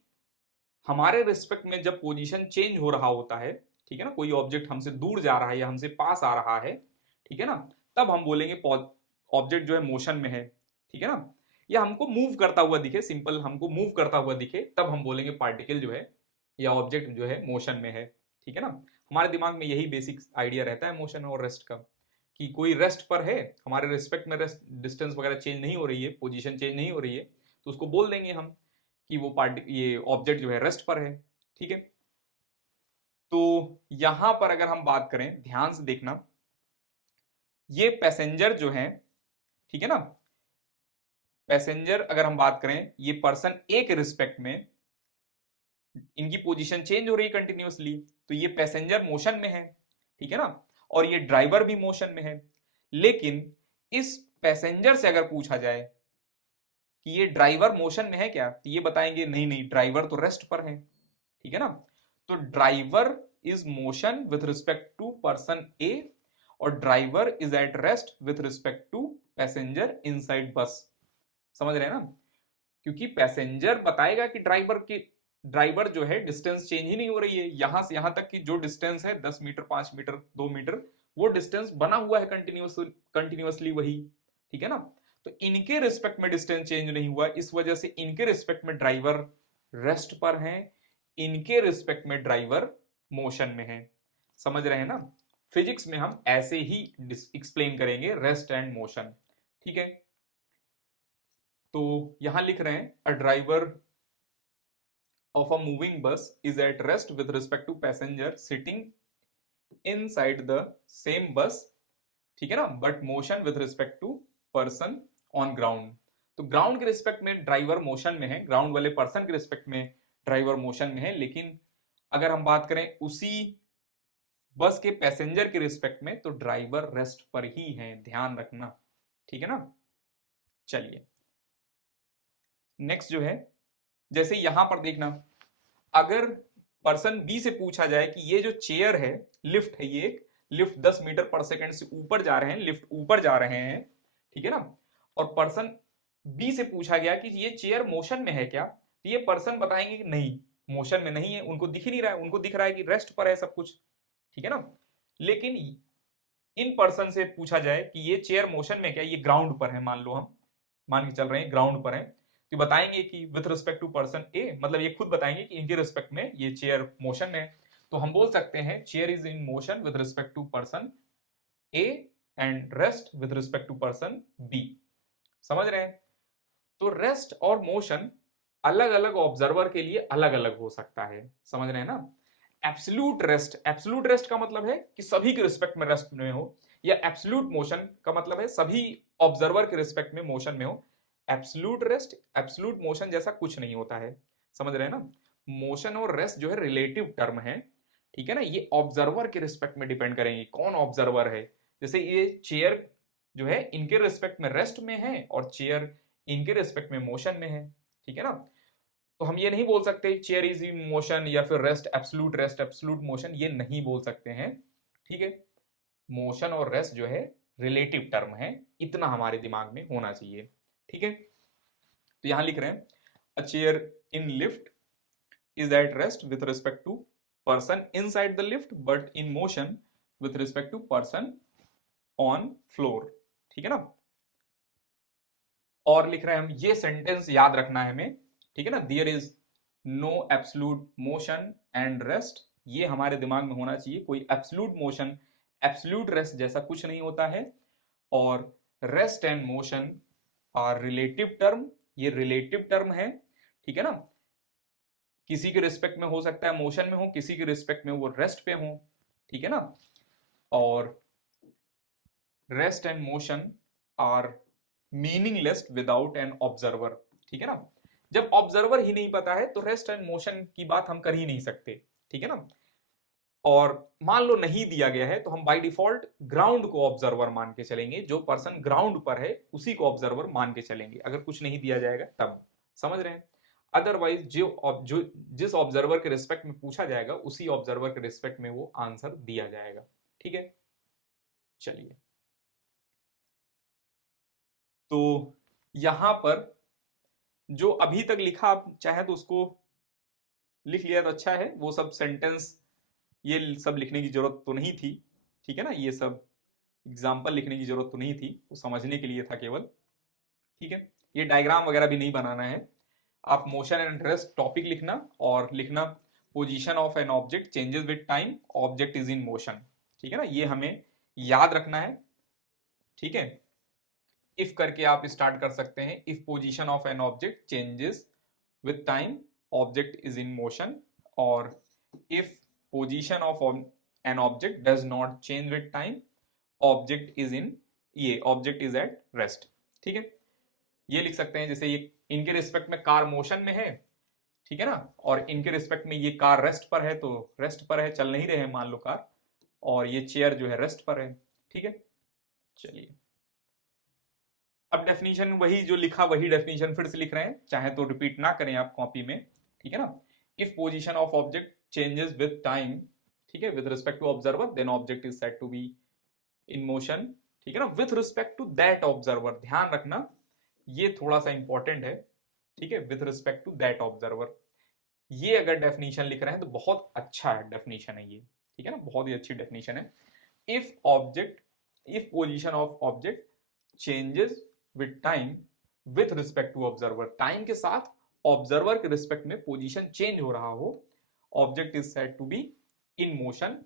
हमारे रिस्पेक्ट में जब पोजीशन चेंज हो रहा होता है, ठीक है ना, कोई ऑब्जेक्ट हमसे दूर जा रहा है या हमसे पास आ रहा है, ठीक है ना, तब हम बोलेंगे ऑब्जेक्ट जो है मोशन में है। ठीक है ना, या हमको मूव करता हुआ दिखे, सिंपल हमको मूव करता हुआ दिखे, तब हम बोलेंगे पार्टिकल जो है या ऑब्जेक्ट जो है मोशन में है। ठीक है ना, हमारे दिमाग में यही बेसिक आइडिया रहता है मोशन और रेस्ट का, कि कोई रेस्ट पर है, हमारे रिस्पेक्ट में रेस्ट डिस्टेंस वगैरह चेंज नहीं हो रही है, पोजीशन चेंज नहीं हो रही है, तो उसको बोल देंगे हम कि वो ये ऑब्जेक्ट जो है रेस्ट पर है। ठीक है, तो यहां पर अगर हम बात करें, ध्यान से देखना, ये पैसेंजर जो है, ठीक है ना, पैसेंजर अगर हम बात करें, ये पर्सन ए के रिस्पेक्ट में इनकी पोजीशन चेंज हो रही है कंटिन्यूअसली, तो ये पैसेंजर मोशन में है। ठीक है ना, और ये ड्राइवर भी मोशन में है। लेकिन इस पैसेंजर से अगर पूछा जाए कि ये ड्राइवर मोशन में है क्या, तो ये बताएंगे नहीं नहीं, ड्राइवर तो रेस्ट पर है। ठीक है ना, तो driver is motion with respect to person A और driver is at rest with respect to passenger inside bus. समझ रहे हैं ना, क्योंकि पैसेंजर बताएगा कि ड्राइवर जो है डिस्टेंस चेंज ही नहीं हो रही है, यहां से यहां तक की जो डिस्टेंस है 10 मीटर, 5 मीटर, 2 मीटर, वो डिस्टेंस बना हुआ है कंटिन्यूअसली वही। ठीक है ना, तो इनके रिस्पेक्ट में डिस्टेंस चेंज नहीं हुआ, इस वजह से इनके रिस्पेक्ट में ड्राइवर रेस्ट पर है, इनके रिस्पेक्ट में ड्राइवर मोशन में है। समझ रहे हैं ना, फिजिक्स में हम ऐसे ही एक्सप्लेन करेंगे रेस्ट एंड मोशन। ठीक है, तो यहां लिख रहे हैं a driver of a moving bus is at rest with respect to passenger sitting inside the same bus. ठीक है ना, but motion with respect to person on ground. तो ग्राउंड के रिस्पेक्ट में ड्राइवर मोशन में है, ग्राउंड वाले पर्सन के रिस्पेक्ट में ड्राइवर मोशन में है, लेकिन अगर हम बात करें उसी बस के पैसेंजर के रिस्पेक्ट में तो ड्राइवर रेस्ट पर ही है, ध्यान रखना। ठीक है ना, चलिए नेक्स्ट जो है, जैसे यहां पर देखना, अगर पर्सन बी से पूछा जाए कि ये जो चेयर है, लिफ्ट है, ये लिफ्ट 10 मीटर पर सेकंड से ऊपर जा रहे हैं, लिफ्ट ऊपर जा रहे हैं, ठीक है ना, और पर्सन बी से पूछा गया कि ये चेयर मोशन में है क्या, तो ये पर्सन बताएंगे कि नहीं, मोशन में नहीं है, उनको दिख ही नहीं रहा है, उनको दिख रहा है कि रेस्ट पर है सब कुछ। ठीक है ना, लेकिन इन पर्सन से पूछा जाए कि ये चेयर मोशन में क्या, ये ग्राउंड पर है, मान लो हम मान के चल रहे हैं ग्राउंड पर है, तो बताएंगे कि विथ रिस्पेक्ट टू पर्सन ए, मतलब ये खुद बताएंगे कि इनके रिस्पेक्ट में ये चेयर मोशन में है। तो हम बोल सकते हैं chair is in motion with respect to person A and rest with respect to person B. समझ रहे हैं, तो रेस्ट और मोशन अलग अलग ऑब्जर्वर के लिए अलग अलग हो सकता है। समझ रहे हैं ना, एब्सोल्यूट रेस्ट का मतलब है कि सभी के रिस्पेक्ट में रेस्ट में हो, या एब्सोल्यूट मोशन का मतलब है सभी ऑब्जर्वर के रिस्पेक्ट में मोशन में हो। एब्सोल्यूट रेस्ट एब्सोल्यूट मोशन जैसा कुछ नहीं होता है। समझ रहे हैं ना, मोशन और रेस्ट जो है रिलेटिव टर्म है। ठीक है ना, ये ऑब्जर्वर के रिस्पेक्ट में डिपेंड करेंगे कौन ऑब्जर्वर है। जैसे ये चेयर जो है इनके रिस्पेक्ट में रेस्ट में है और चेयर इनके रिस्पेक्ट में मोशन में है। ठीक है ना, तो हम ये नहीं बोल सकते चेयर इज इन मोशन या फिर रेस्ट एब्सोल्यूट मोशन, ये नहीं बोल सकते हैं। ठीक है, मोशन और रेस्ट जो है रिलेटिव टर्म है, इतना हमारे दिमाग में होना चाहिए। ठीक है, तो यहां लिख रहे हैं a chair in lift is at rest with respect to person inside the lift but in motion with respect to person on floor. ठीक है ना, और लिख रहे हैं हम, ये सेंटेंस याद रखना है हमें। ठीक है ना, there is no absolute motion and rest ये हमारे दिमाग में होना चाहिए। कोई एब्सोल्यूट मोशन, एब्सोल्यूट रेस्ट जैसा कुछ नहीं होता है। और rest and motion are relative term, ये रिलेटिव टर्म है, ठीक है ना। किसी के रिस्पेक्ट में हो सकता है मोशन में हो, किसी के रिस्पेक्ट में वो रेस्ट पे हो, ठीक है ना। और rest and motion are meaningless without an observer, ठीक है ना। जब ऑब्जर्वर ही नहीं पता है तो रेस्ट एंड मोशन की बात हम कर ही नहीं सकते, ठीक है ना। और मान लो नहीं दिया गया है तो हम बाय डिफॉल्ट ग्राउंड को ऑब्जर्वर मान के चलेंगे, जो पर्सन ग्राउंड पर है उसी को ऑब्जर्वर मान के चलेंगे, अगर कुछ नहीं दिया जाएगा तब, समझ रहे हैं। अदरवाइज जो जिस ऑब्जर्वर के रिस्पेक्ट में पूछा जाएगा उसी ऑब्जर्वर के रिस्पेक्ट में वो आंसर दिया जाएगा, ठीक है। चलिए, तो यहां पर जो अभी तक लिखा, आप चाहे तो उसको लिख लिया तो अच्छा है, वो सब सेंटेंस ये सब लिखने की जरूरत तो नहीं थी, ठीक है ना। ये सब एग्जाम्पल लिखने की जरूरत तो नहीं थी, वो समझने के लिए था केवल, ठीक है। ये डायग्राम वगैरह भी नहीं बनाना है। आप मोशन एंड रेस्ट टॉपिक लिखना और लिखना position of an object changes with time, object is in motion, ठीक है ना। ये हमें याद रखना है, ठीक है। इफ करके आप स्टार्ट कर सकते हैं, if position of an object changes with time, object is in motion. और if position of an object does not change with time, object is in, ये ऑब्जेक्ट इज एट रेस्ट, ठीक है। ये लिख सकते हैं, जैसे ये इनके रिस्पेक्ट में कार मोशन में है, ठीक है ना, और इनके रिस्पेक्ट में ये कार रेस्ट पर है, तो रेस्ट पर है, चल नहीं रहे हैं मान लो कार, और ये चेयर जो है रेस्ट पर है, ठीक है। चलिए, अब डेफिनेशन वही जो लिखा वही डेफिनेशन फिर से लिख रहे हैं, चाहे तो रिपीट ना करें आप कॉपी में, ठीक है ना। If position of object changes with time, ठीक है, with respect to observer, then object is said to be in motion, ठीक है ना। With respect to that observer, ध्यान रखना ये थोड़ा सा इंपॉर्टेंट है, ठीक है। With respect to that observer, ये अगर डेफिनेशन लिख रहे हैं तो बहुत अच्छा है डेफिनेशन है ये, ठीक है ना, बहुत ही अच्छी डेफिनेशन है। If object, if position of object changes with time with respect to observer, time के साथ ऑब्जर्वर के रिस्पेक्ट में पोजीशन चेंज हो रहा हो, object is said to be in motion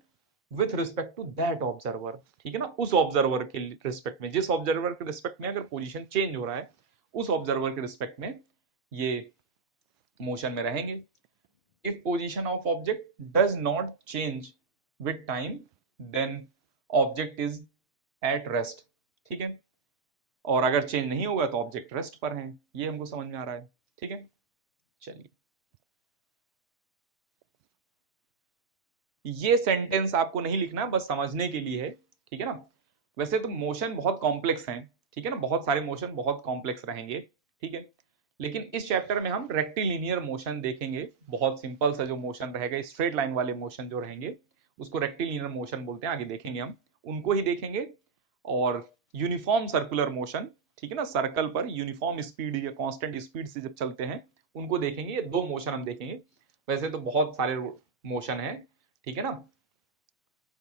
with respect to that observer, ठीक है ना। उस ऑब्जर्वर के रिस्पेक्ट में, जिस ऑब्जर्वर के रिस्पेक्ट में अगर पोजीशन चेंज हो रहा है, उस ऑब्जर्वर के रिस्पेक्ट में ये मोशन में रहेंगे। If position of object does not change with time, then object is at rest, ठीक है। और अगर चेंज नहीं होगा तो ऑब्जेक्ट रेस्ट पर है, ये हमको समझ में आ रहा है, ठीक है। चलिए, ये सेंटेंस आपको नहीं लिखना, बस समझने के लिए है, ठीक है ना। वैसे तो मोशन बहुत कॉम्प्लेक्स हैं, ठीक है ना, बहुत सारे मोशन बहुत कॉम्प्लेक्स रहेंगे, ठीक है। लेकिन इस चैप्टर में हम रेक्टिलिनियर मोशन देखेंगे, बहुत सिंपल सा जो मोशन रहेगा, स्ट्रेट लाइन वाले मोशन जो रहेंगे उसको रेक्टिलिनियर मोशन बोलते हैं, आगे देखेंगे हम उनको ही देखेंगे। और यूनिफॉर्म सर्कुलर मोशन, ठीक है ना, सर्कल पर यूनिफॉर्म स्पीड या कांस्टेंट स्पीड से जब चलते हैं उनको देखेंगे। ये दो मोशन हम देखेंगे, वैसे तो बहुत सारे मोशन है, ठीक है ना।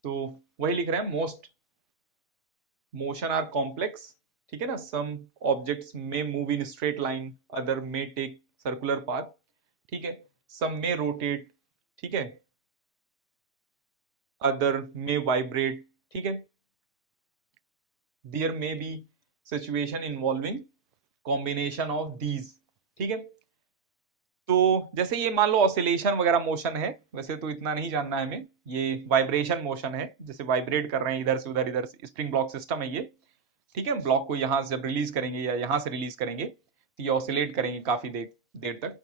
तो वही लिख रहे हैं, मोस्ट मोशन आर कॉम्प्लेक्स, ठीक है ना। Some objects may move in straight line, other may take circular path, ठीक है। सम में रोटेट, ठीक है, अदर में वाइब्रेट, ठीक है। There may be situation involving combination of these, ठीक है। तो जैसे ये मान लो ऑसिलेशन वगैरह मोशन है, वैसे तो इतना नहीं जानना है हमें, ये वाइब्रेशन मोशन है, जैसे वाइब्रेट कर रहे हैं इधर से, स्प्रिंग ब्लॉक सिस्टम है ये, ठीक है। ब्लॉक को यहाँ से जब रिलीज करेंगे या यहाँ से रिलीज करेंगे तो ये ऑसिलेट करेंगे काफी देर देर तक।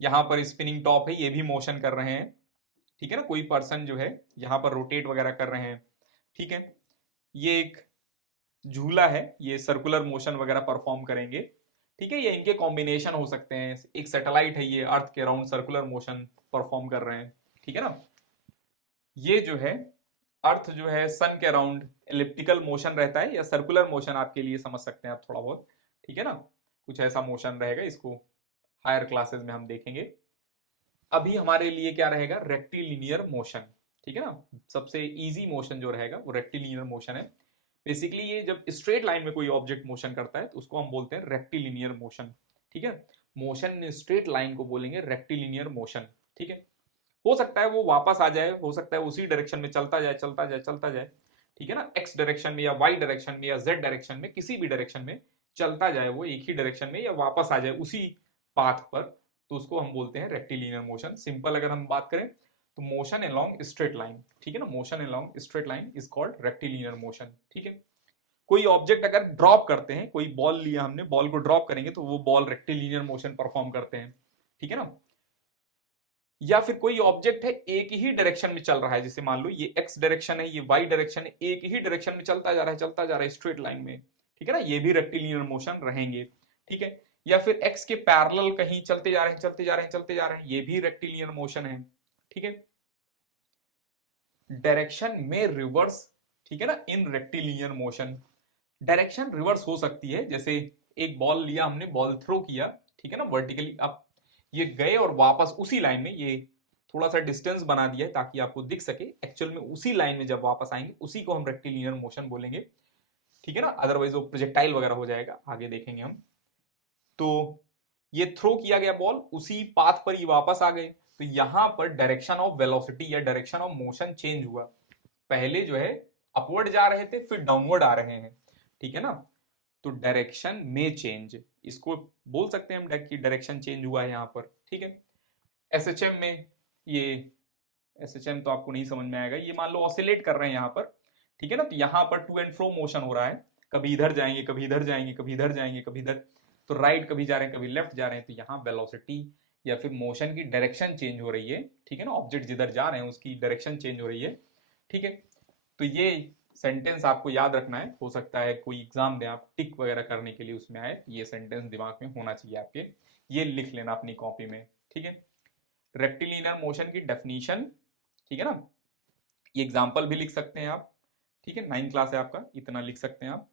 यहाँ पर स्पिनिंग टॉप है, ये भी मोशन कर रहे हैं, ठीक है ना। कोई पर्सन जो है यहाँ पर रोटेट वगैरह कर रहे हैं, ठीक है। ये एक झूला है, ये सर्कुलर मोशन वगैरह परफॉर्म करेंगे, ठीक है। ये इनके कॉम्बिनेशन हो सकते हैं। एक सैटेलाइट है, ये अर्थ के अराउंड सर्कुलर मोशन परफॉर्म कर रहे हैं, ठीक है ना। ये जो है अर्थ जो है सन के अराउंड एलिप्टिकल मोशन रहता है, या सर्कुलर मोशन आपके लिए समझ सकते हैं आप थोड़ा बहुत, ठीक है ना। कुछ ऐसा मोशन रहेगा, इसको हायर क्लासेस में हम देखेंगे। अभी हमारे लिए क्या रहेगा, रेक्टिलिनियर मोशन, ठीक है ना। सबसे इजी मोशन जो रहेगा वो रेक्टिलिनियर मोशन है। बेसिकली ये जब स्ट्रेट लाइन में कोई ऑब्जेक्ट मोशन करता है तो उसको हम बोलते हैं रेक्टिलिनियर मोशन, ठीक है। मोशन इन स्ट्रेट लाइन को बोलेंगे रेक्टिलिनियर मोशन, ठीक है। हो सकता है वो वापस आ जाए, हो सकता है उसी डायरेक्शन में चलता जाए चलता जाए चलता जाए, ठीक है ना, एक्स डायरेक्शन में या वाई डायरेक्शन में या जेड डायरेक्शन में, किसी भी डायरेक्शन में चलता जाए वो एक ही डायरेक्शन में, या वापस आ जाए उसी पाथ पर, तो उसको हम बोलते हैं रेक्टिलिनियर मोशन। सिंपल अगर हम बात करें तो मोशन अलोंग स्ट्रेट लाइन, ठीक है ना, motion along straight line is called rectilinear motion, ठीक है। कोई ऑब्जेक्ट अगर ड्रॉप करते हैं, कोई बॉल लिया हमने, बॉल को ड्रॉप करेंगे तो वो बॉल रेक्टिलिनियर मोशन परफॉर्म करते हैं, ठीक है ना। या फिर कोई ऑब्जेक्ट है एक ही डायरेक्शन में चल रहा है, जैसे मान लो ये एक्स डायरेक्शन है, ये वाई डायरेक्शन है, एक ही डायरेक्शन में चलता जा रहा है चलता जा रहा है स्ट्रेट लाइन में, ठीक है ना, ये भी रेक्टिलिनियर मोशन रहेंगे, ठीक है। या फिर एक्स के पैरेलल कहीं चलते जा रहे हैं चलते जा रहे हैं चलते जा रहे हैं, ये भी रेक्टिलिनियर मोशन है, ठीक है। डायरेक्शन में रिवर्स, ठीक है ना, इन रेक्टिलिनियर मोशन डायरेक्शन रिवर्स हो सकती है। जैसे एक बॉल लिया हमने, बॉल थ्रो किया, ठीक है ना, वर्टिकली अप, ये गए और वापस उसी लाइन में, ये थोड़ा सा डिस्टेंस बना दिया है ताकि आपको दिख सके, एक्चुअल में उसी लाइन में जब वापस आएंगे उसी को हम रेक्टिलिनियर मोशन बोलेंगे, ठीक है ना, अदरवाइज वो प्रोजेक्टाइल वगैरह हो जाएगा, आगे देखेंगे हम। तो ये थ्रो किया गया बॉल, उसी पाथ पर ही वापस आ गए, तो यहां पर डायरेक्शन ऑफ वेलोसिटी या डायरेक्शन ऑफ मोशन चेंज हुआ। पहले जो है अपवर्ड जा रहे थे, फिर डाउनवर्ड आ रहे हैं, ठीक है ना, तो डायरेक्शन में चेंज, इसको बोल सकते हैं हम कि डायरेक्शन चेंज हुआ है यहां पर, ठीक है। एसएचएम में ये, एसएचएम तो आपको नहीं समझ में आएगा, ये मान लो ऑसिलेट कर रहे हैं यहाँ पर, ठीक है ना, तो यहाँ पर टू एंड फ्रो मोशन हो रहा है, कभी इधर जाएंगे कभी इधर जाएंगे कभी इधर जाएंगे कभी इधर, तो राइट कभी जा रहे हैं कभी लेफ्ट जा रहे हैं, तो यहाँ वेलोसिटी या फिर मोशन की डायरेक्शन चेंज हो रही है, ठीक है ना, ऑब्जेक्ट जिधर जा रहे हैं उसकी डायरेक्शन चेंज हो रही है, ठीक है। तो ये सेंटेंस आपको याद रखना है, हो सकता है कोई एग्जाम दे आप टिक वगैरह करने के लिए उसमें आए, ये सेंटेंस दिमाग में होना चाहिए आपके, ये लिख लेना अपनी कॉपी में, ठीक है। रेक्टिलिनियर मोशन की डेफिनेशन, ठीक है ना, ये एग्जाम्पल भी लिख सकते हैं आप, ठीक है, 9th क्लास है आपका, इतना लिख सकते हैं आप।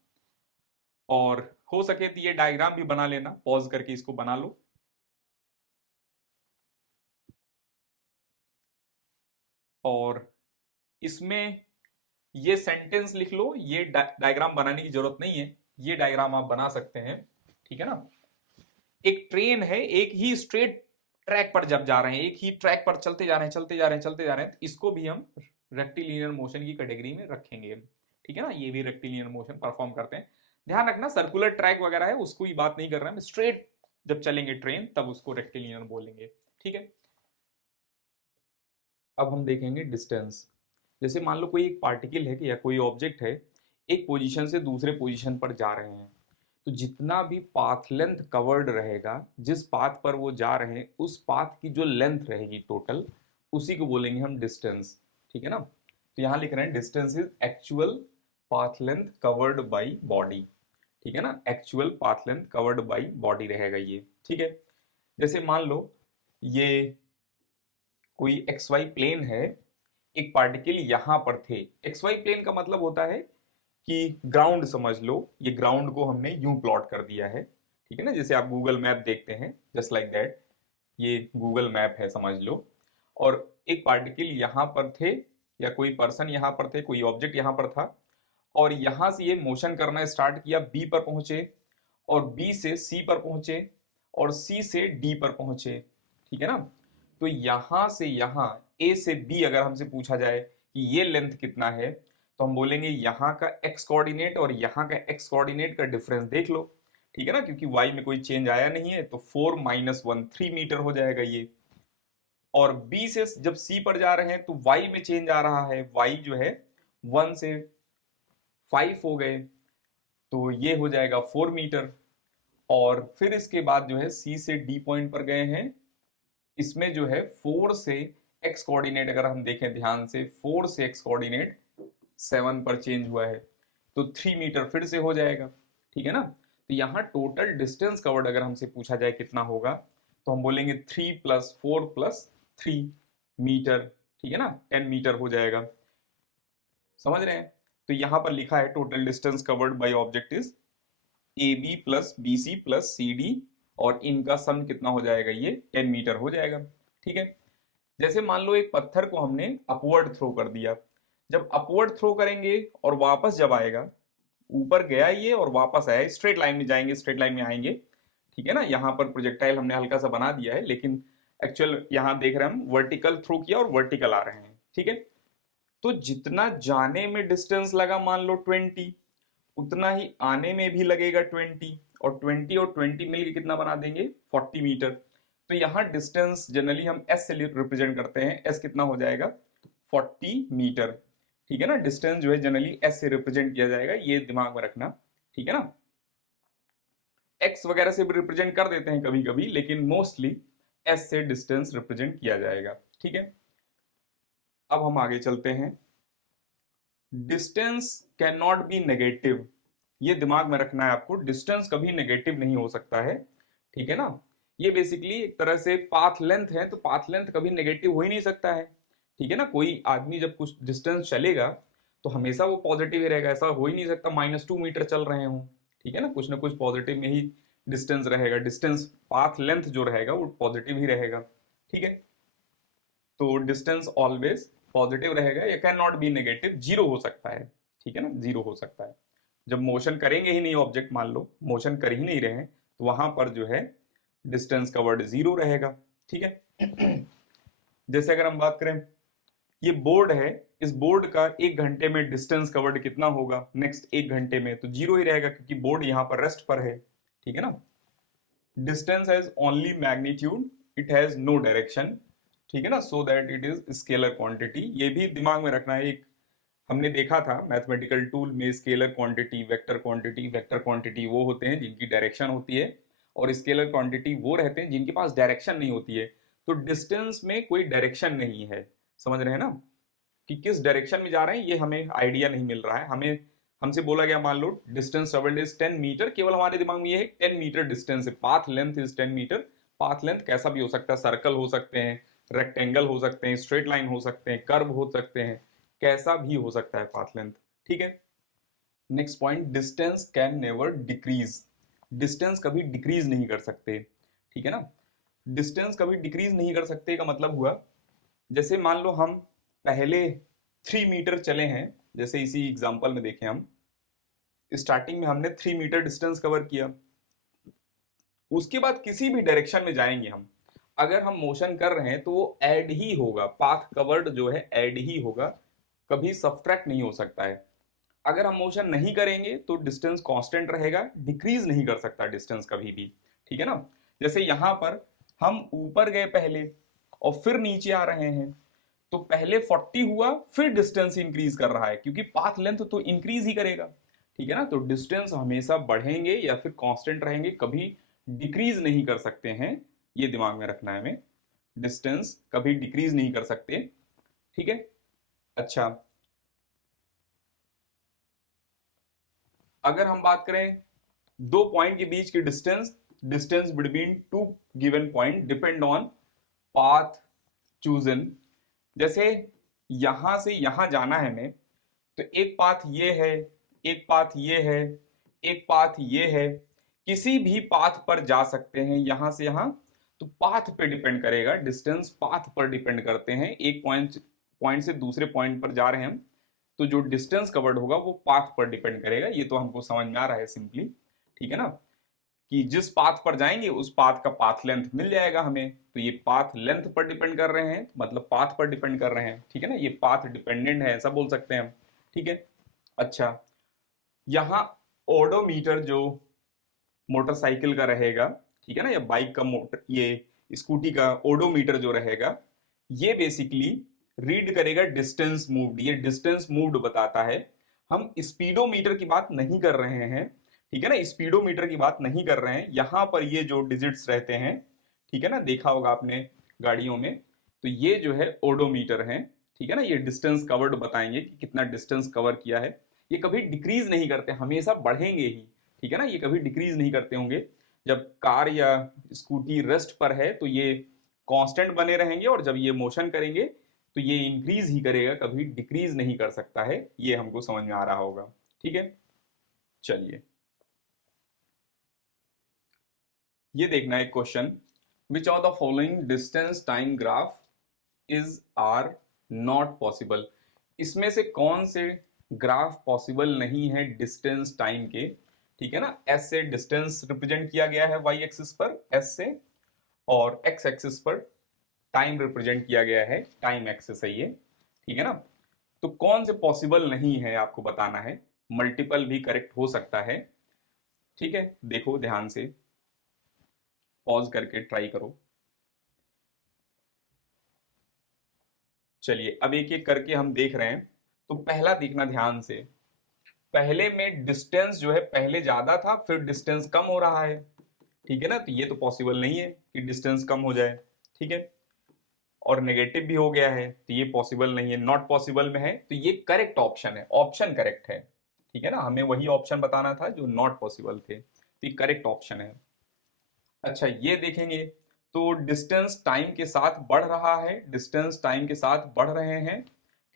और हो सके तो ये डायग्राम भी बना लेना, पॉज करके इसको बना लो। और इसमें ये सेंटेंस लिख लो, ये डायग्राम बनाने की जरूरत नहीं है, ये डायग्राम आप बना सकते हैं, ठीक है ना। एक ट्रेन है, एक ही स्ट्रेट ट्रैक पर जब जा रहे हैं, एक ही ट्रैक पर चलते जा रहे हैं चलते जा रहे हैं चलते जा रहे हैं, तो इसको भी हम रेक्टिलिनियर मोशन की कैटेगरी में रखेंगे, ठीक है ना, ये भी रेक्टिलिनियर मोशन परफॉर्म करते हैं। ध्यान रखना सर्कुलर ट्रैक वगैरह है उसको ही बात नहीं कर रहा है, स्ट्रेट जब चलेंगे ट्रेन तब उसको रेक्टिलिनियर बोलेंगे, ठीक है। अब हम देखेंगे डिस्टेंस। जैसे मान लो कोई एक पार्टिकल है कि या कोई ऑब्जेक्ट है, एक पोजीशन से दूसरे पोजीशन पर जा रहे हैं, तो जितना भी पाथ लेंथ कवर्ड रहेगा, जिस पाथ पर वो जा रहे हैं उस पाथ की जो लेंथ रहेगी टोटल, उसी को बोलेंगे हम डिस्टेंस, ठीक है ना। तो यहाँ लिख रहे हैं distance is actual path length covered by body, ठीक है ना, actual path length covered by body रहेगा ये, ठीक है। जैसे मान लो ये कोई एक्स वाई प्लेन है, एक पार्टिकल यहां पर थे, एक्स वाई प्लेन का मतलब होता है कि ग्राउंड समझ लो, ये ग्राउंड को हमने यूं प्लॉट कर दिया है, ठीक है ना, जैसे आप गूगल मैप देखते हैं, जस्ट लाइक दैट, ये गूगल मैप है समझ लो। और एक पार्टिकल यहां पर थे, या कोई पर्सन यहां पर थे, कोई ऑब्जेक्ट यहां पर था, और यहां से ये मोशन करना स्टार्ट किया, बी पर पहुंचे, और बी से सी पर पहुंचे, और सी से डी पर पहुंचे, ठीक है ना। तो यहां से यहां ए से बी अगर हमसे पूछा जाए कि ये लेंथ कितना है, तो हम बोलेंगे यहाँ का एक्स कोऑर्डिनेट और यहाँ का एक्स कोऑर्डिनेट का डिफरेंस देख लो, ठीक है ना, क्योंकि वाई में कोई चेंज आया नहीं है, तो 4 - 1 3 मीटर हो जाएगा ये। और बी से जब सी पर जा रहे हैं तो वाई में चेंज आ रहा है, वाई जो है 1 से 5 हो गए, तो ये हो जाएगा 4 मीटर। और फिर इसके बाद जो है सी से डी पॉइंट पर गए हैं, इसमें जो है 4 से एक्स कोऑर्डिनेट अगर हम देखें ध्यान से, 4 से एक्स कोऑर्डिनेट 7 पर चेंज हुआ है, तो 3 मीटर फिर से हो जाएगा, ठीक है ना। तो यहाँ टोटल डिस्टेंस कवर्ड अगर हमसे पूछा जाए कितना होगा, तो हम बोलेंगे 3 + 4 + 3 मीटर, ठीक है ना, 10 मीटर हो जाएगा, समझ रहे हैं। तो यहाँ पर लिखा है total distance covered by object is A B plus B C plus C D, और इनका सम कितना हो जाएगा, ये 10 मीटर हो जाएगा, ठीक है। जैसे मान लो एक पत्थर को हमने अपवर्ड थ्रो कर दिया, जब अपवर्ड थ्रो करेंगे और वापस जब आएगा, ऊपर गया ये और वापस आया, स्ट्रेट लाइन में जाएंगे स्ट्रेट लाइन में आएंगे, ठीक है ना, यहाँ पर प्रोजेक्टाइल हमने हल्का सा बना दिया है, लेकिन एक्चुअल यहाँ देख रहे हैं हम वर्टिकल थ्रो किया और वर्टिकल आ रहे हैं, ठीक है। तो जितना जाने में डिस्टेंस लगा मान लो 20, उतना ही आने में भी लगेगा 20, और 20 और 20 मिलके कितना बना देंगे 40 मीटर। तो यहाँ डिस्टेंस जनरली हम एस से रिप्रेजेंट करते हैं, एस कितना हो जाएगा 40 मीटर, ठीक है ना। डिस्टेंस जो है जनरली एस से रिप्रेजेंट किया जाएगा, ये दिमाग में रखना, ठीक है ना। एक्स वगैरह से भी रिप्रेजेंट कर देते हैं कभी कभी, लेकिन मोस्टली एस से डिस्टेंस रिप्रेजेंट किया जाएगा, ठीक है। अब हम आगे चलते हैं। Distance can not be negative, ये दिमाग में रखना है आपको, डिस्टेंस कभी नेगेटिव नहीं हो सकता है, ठीक है ना। ये बेसिकली एक तरह से पाथ लेंथ है, तो पाथ लेंथ कभी नेगेटिव हो ही नहीं सकता है, ठीक है ना। कोई आदमी जब कुछ डिस्टेंस चलेगा तो हमेशा वो पॉजिटिव ही रहेगा, ऐसा हो ही नहीं सकता -2 मीटर चल रहे हो, ठीक है ना कुछ पॉजिटिव में ही डिस्टेंस रहेगा, डिस्टेंस पाथ लेंथ जो रहेगा वो पॉजिटिव ही रहेगा, ठीक है। तो डिस्टेंस ऑलवेज पॉजिटिव रहेगा, ये can not be negative, zero हो सकता है, ठीक है ना, जीरो हो सकता है। जब मोशन करेंगे ही नहीं ऑब्जेक्ट, मान लो मोशन कर ही नहीं रहे हैं, तो वहां पर जो है डिस्टेंस कवर्ड जीरो रहेगा, ठीक है। जैसे अगर हम बात करें, ये बोर्ड है, इस बोर्ड का 1 घंटे में डिस्टेंस कवर्ड कितना होगा नेक्स्ट 1 घंटे में, तो जीरो ही रहेगा क्योंकि बोर्ड यहाँ पर रेस्ट पर है, ठीक है ना। Distance has only magnitude, it has no direction, ठीक है ना, so that it is scalar quantity, ये भी दिमाग में रखना है। एक हमने देखा था मैथमेटिकल टूल में, स्केलर क्वांटिटी, वेक्टर क्वांटिटी वो होते हैं जिनकी डायरेक्शन होती है, और स्केलर क्वांटिटी वो रहते हैं जिनके पास डायरेक्शन नहीं होती है। तो डिस्टेंस में कोई डायरेक्शन नहीं है, समझ रहे हैं ना, कि किस डायरेक्शन में जा रहे हैं ये हमें आइडिया नहीं मिल रहा है। हमें हमसे बोला गया मान लो डिस्टेंस ट्रेवल्ड इज 10 मीटर, केवल हमारे दिमाग में ये है 10 मीटर डिस्टेंस है, path length is 10 metre. Path length कैसा भी हो सकता है, सर्कल हो सकते हैं, रेक्टेंगल हो सकते हैं, स्ट्रेट लाइन हो सकते हैं, कर्व हो सकते हैं, कैसा भी हो सकता है पाथ लेंथ, ठीक है। Next point, distance can never decrease, distance कभी डिक्रीज नहीं कर सकते, ठीक है ना। डिस्टेंस कभी डिक्रीज नहीं कर सकते का मतलब हुआ, जैसे मान लो हम पहले 3 मीटर चले हैं, जैसे इसी एग्जांपल में देखें, हम स्टार्टिंग में हमने 3 मीटर डिस्टेंस कवर किया, उसके बाद किसी भी डायरेक्शन में जाएंगे हम, अगर हम मोशन कर रहे हैं तो वो ऐड ही होगा, पाथ कवर्ड जो है ऐड ही होगा, कभी सब्ट्रैक्ट नहीं हो सकता है। अगर हम मोशन नहीं करेंगे तो डिस्टेंस कांस्टेंट रहेगा, डिक्रीज नहीं कर सकता डिस्टेंस कभी भी, ठीक है ना। जैसे यहां पर हम ऊपर गए पहले और फिर नीचे आ रहे हैं, तो पहले 40 हुआ, फिर डिस्टेंस इंक्रीज कर रहा है क्योंकि पाथ लेंथ तो इंक्रीज ही करेगा, ठीक है ना। तो डिस्टेंस हमेशा बढ़ेंगे या फिर कांस्टेंट रहेंगे, कभी डिक्रीज नहीं कर सकते हैं, ये दिमाग में रखना है हमें, डिस्टेंस कभी डिक्रीज नहीं कर सकते, ठीक है। अच्छा, अगर हम बात करें दो पॉइंट के बीच की distance, distance between two given point depend on path chosen, जैसे यहां से यहां जाना है हमें, तो एक पाथ ये है, एक पाथ ये है, एक पाथ ये है, किसी भी पाथ पर जा सकते हैं यहां से यहां, तो पाथ पे डिपेंड करेगा, डिस्टेंस पाथ पर डिपेंड करते हैं, एक पॉइंट पॉइंट से दूसरे पॉइंट पर जा रहे हैं हम, तो जो डिस्टेंस कवर्ड होगा वो पाथ पर डिपेंड करेगा, ये तो हमको समझ में आ रहा है सिंपली, ठीक है ना, कि जिस पाथ पर जाएंगे उस पाथ का पाथ लेंथ मिल जाएगा हमें, तो ये पाथ लेंथ पर डिपेंड कर रहे हैं, मतलब पाथ पर डिपेंड कर रहे हैं, ठीक है ना, ये पाथ डिपेंडेंट है ऐसा बोल सकते हैं हम, ठीक है। अच्छा, यहाँ ओडोमीटर जो मोटरसाइकिल का रहेगा, ठीक है ना, या बाइक का मोटर, ये स्कूटी का ओडोमीटर जो रहेगा, ये बेसिकली रीड करेगा डिस्टेंस मूव्ड, ये डिस्टेंस मूव्ड बताता है। हम स्पीडोमीटर की बात नहीं कर रहे हैं, ठीक है ना, स्पीडोमीटर की बात नहीं कर रहे हैं, यहां पर ये जो डिजिट्स रहते हैं, ठीक है ना, देखा होगा आपने गाड़ियों में, तो ये जो है ओडोमीटर है, ठीक है ना, ये डिस्टेंस कवर्ड बताएंगे कि कितना डिस्टेंस कवर किया है, ये कभी डिक्रीज नहीं करते, हमेशा बढ़ेंगे ही, ठीक है ना, ये कभी डिक्रीज नहीं करते होंगे। जब कार या स्कूटी रेस्ट पर है तो ये कांस्टेंट बने रहेंगे, और जब ये मोशन करेंगे तो ये इंक्रीज ही करेगा, कभी डिक्रीज नहीं कर सकता है, ये हमको समझ में आ रहा होगा, ठीक है। चलिए, ये देखना है question, which of the following distance time graph is are not possible, इसमें से कौन से ग्राफ पॉसिबल नहीं है डिस्टेंस टाइम के, ठीक है ना। एस से डिस्टेंस रिप्रेजेंट किया गया है वाई एक्सिस पर, एस से, और एक्स एक्सिस पर टाइम रिप्रेजेंट किया गया है, टाइम एक्सेस है ये, ठीक है ना। तो कौन से पॉसिबल नहीं है आपको बताना है, मल्टीपल भी करेक्ट हो सकता है, ठीक है। देखो ध्यान से, पॉज करके ट्राई करो। चलिए अब एक एक करके हम देख रहे हैं। तो पहला देखना ध्यान से, पहले में डिस्टेंस जो है पहले ज्यादा था, फिर डिस्टेंस कम हो रहा है, ठीक है ना। तो ये तो पॉसिबल नहीं है कि डिस्टेंस कम हो जाए, ठीक है। और नेगेटिव भी हो गया है, तो ये पॉसिबल नहीं है, नॉट पॉसिबल में है, तो ये करेक्ट ऑप्शन है, ऑप्शन करेक्ट है, ठीक है ना। हमें वही ऑप्शन बताना था जो नॉट पॉसिबल थे, तो ये करेक्ट ऑप्शन है। अच्छा ये देखेंगे, तो डिस्टेंस टाइम के साथ बढ़ रहा है, डिस्टेंस टाइम के साथ बढ़ रहे हैं,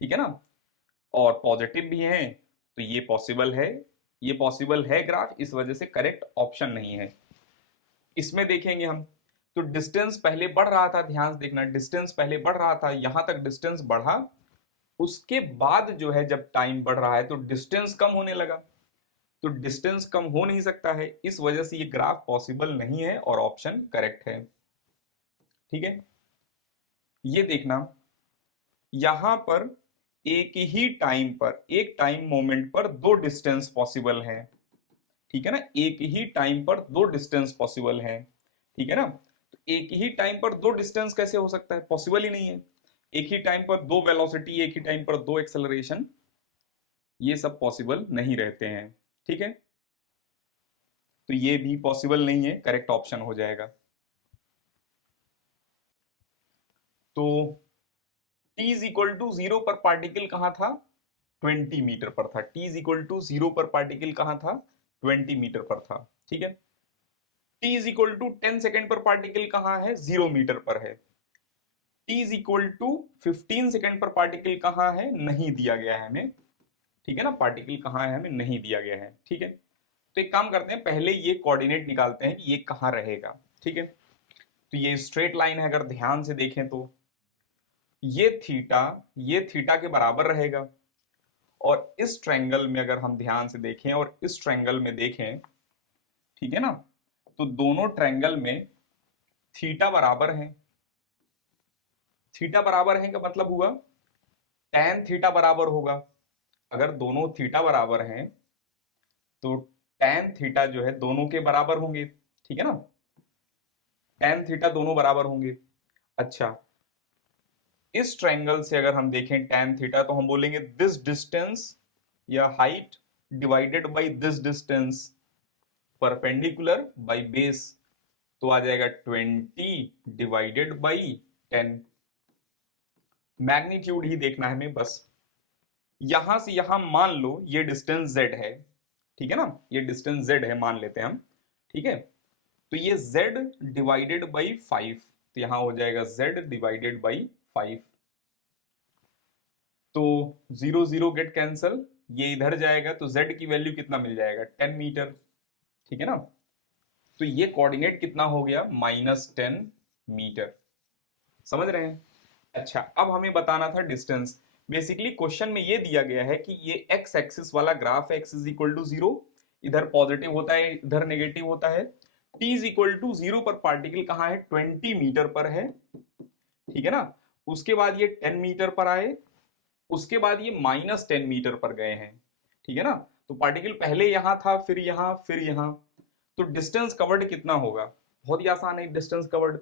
ठीक है ना, और पॉजिटिव भी हैं, तो ये पॉसिबल है, ये पॉसिबल है ग्राफ, इस वजह से करेक्ट ऑप्शन नहीं है। इसमें देखेंगे हम, तो डिस्टेंस पहले बढ़ रहा था, ध्यान से देखना, डिस्टेंस पहले बढ़ रहा था, यहां तक डिस्टेंस बढ़ा, उसके बाद जो है जब टाइम बढ़ रहा है तो डिस्टेंस कम होने लगा, तो डिस्टेंस कम हो नहीं सकता है, इस वजह से ये ग्राफ पॉसिबल नहीं है और ऑप्शन करेक्ट है, ठीक है। ये देखना, यहां पर एक ही टाइम पर, एक टाइम मोमेंट पर दो डिस्टेंस पॉसिबल है, ठीक है ना, एक ही टाइम पर दो डिस्टेंस पॉसिबल है, ठीक है ना। तो एक ही टाइम पर दो डिस्टेंस कैसे हो सकता है, पॉसिबल ही नहीं है। एक ही टाइम पर दो वेलोसिटी, एक ही टाइम पर दो एक्सेलरेशन, ये सब पॉसिबल नहीं रहते हैं, ठीक है। तो ये भी पॉसिबल नहीं है, करेक्ट ऑप्शन हो जाएगा। तो t इज इक्वल टू 0 पर पार्टिकल कहां था, 20 मीटर पर था। t इज इक्वल टू 0 पर पार्टिकल कहां था, 20 मीटर पर था, ठीक है। t is equal to 10 second पर पार्टिकल कहां है, 0 मीटर पर है। t is equal to 15 second पर पार्टिकल कहां है, नहीं दिया गया है हमें, ठीक है ना, पार्टिकल कहां है हमें नहीं दिया गया है, ठीक है। तो एक काम करते हैं, पहले ये कोऑर्डिनेट निकालते हैं कि ये कहां रहेगा, ठीक है। तो ये स्ट्रेट लाइन है, अगर ध्यान से देखें तो ये थीटा के बराबर रहेगा, और इस ट्रायंगल में अगर हम ध्यान से देखें और इस ट्रायंगल में देखें, ठीक है ना, तो दोनों ट्रायंगल में थीटा बराबर है। थीटा बराबर है का मतलब हुआ tan थीटा बराबर होगा, अगर दोनों थीटा बराबर हैं तो tan थीटा जो है दोनों के बराबर होंगे, ठीक है ना, tan थीटा दोनों बराबर होंगे। अच्छा, इस ट्रायंगल से अगर हम देखें tan थीटा, तो हम बोलेंगे दिस डिस्टेंस या height divided by this distance perpendicular by base, तो आ जाएगा 20 डिवाइडेड बाई 10। मैग्नीट्यूड ही देखना है हमें बस, यहां से यहां मान लो ये डिस्टेंस z है, ठीक है ना, ये डिस्टेंस z है मान लेते हैं हम, ठीक है। तो ये z डिवाइडेड बाई 5, तो यहां हो जाएगा z डिवाइडेड बाई 5, तो 0 0 गेट कैंसल, ये इधर जाएगा तो z की वैल्यू कितना मिल जाएगा, 10 मीटर, ठीक है ना। तो ये कोऑर्डिनेट कितना हो गया, -10 मीटर, समझ रहे हैं। अच्छा अब हमें बताना था डिस्टेंस। बेसिकली क्वेश्चन में ये दिया गया है कि ये एक्स एक्सिस वाला ग्राफ है, एक्स इज इक्वल टू 0, इधर पॉजिटिव होता है इधर नेगेटिव होता है, t इज इक्वल टू 0 पर पार्टिकल कहाँ है, 20 मीटर पर है, ठीक है ना। उसके बाद ये 10 मीटर पर आए, उसके बाद ये -10 मीटर पर गए हैं, ठीक है ना। तो पार्टिकल पहले यहां था, फिर यहां, फिर यहां, तो डिस्टेंस कवर्ड कितना होगा, बहुत ही आसान है डिस्टेंस कवर्ड,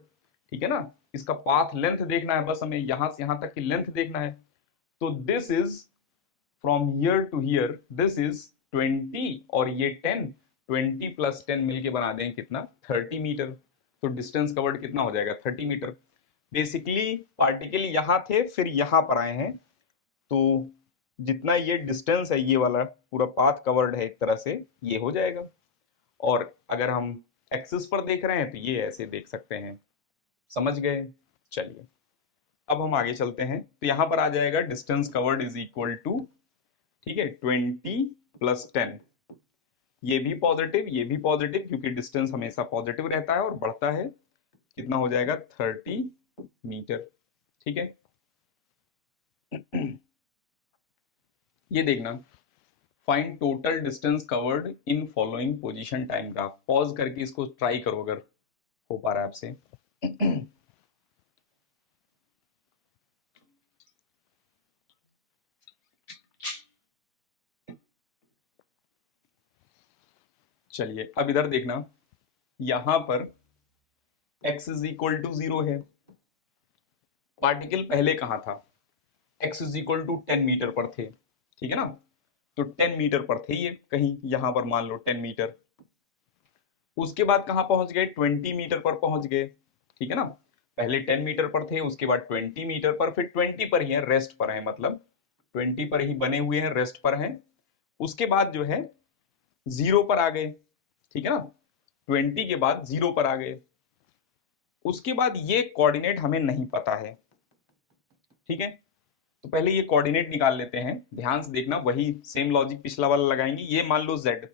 ठीक है ना। इसका पाथ लेंथ देखना है, बस हमें यहां से यहां तक की लेंथ देखना है। तो this is from here to here, this is 20 और ये 10, 20 प्लस 10 मिलके बना दें कितना, 30 मीटर। तो डिस्टेंस कवर्ड कितना हो जाएगा, 30 मीटर। बेसिकली पार्टिकल यहां थे फिर यहां पर आए हैं, तो जितना ये डिस्टेंस है ये वाला पूरा पाथ कवर्ड है एक तरह से, ये हो जाएगा। और अगर हम एक्सिस पर देख रहे हैं तो ये ऐसे देख सकते हैं, समझ गए। चलिए अब हम आगे चलते हैं, तो यहां पर आ जाएगा distance covered is equal to, ठीक है, 20 प्लस 10, ये भी पॉजिटिव ये भी पॉजिटिव, क्योंकि डिस्टेंस हमेशा पॉजिटिव रहता है और बढ़ता है, कितना हो जाएगा 30 मीटर, ठीक है। ये देखना, find total distance covered in following position time graph, pause करके इसको ट्राई करो अगर हो पा रहा है आपसे। चलिए अब इधर देखना, यहां पर x इज इक्वल टू 0 है, पार्टिकल पहले कहाँ था, x is equal to 10 metre पर थे, ठीक है ना, तो 10 मीटर पर थे ये, कहीं यहां पर मान लो 10 मीटर, उसके बाद कहां पहुंच गए, 20 मीटर पर पहुंच गए, ठीक है ना, पहले 10 मीटर पर थे, उसके बाद 20 मीटर पर, फिर 20 पर ही है, रेस्ट पर है, मतलब 20 पर ही बने हुए हैं, रेस्ट पर हैं, उसके बाद जो है 0 पर आ गए, ठीक है ना, 20 के बाद 0 पर आ गए, उसके बाद ये कोऑर्डिनेट हमें नहीं पता है, ठीक है, तो पहले ये कोऑर्डिनेट निकाल लेते हैं, ध्यान से देखना, वही सेम लॉजिक पिछला वाला लगाएंगे, ये मान लो z,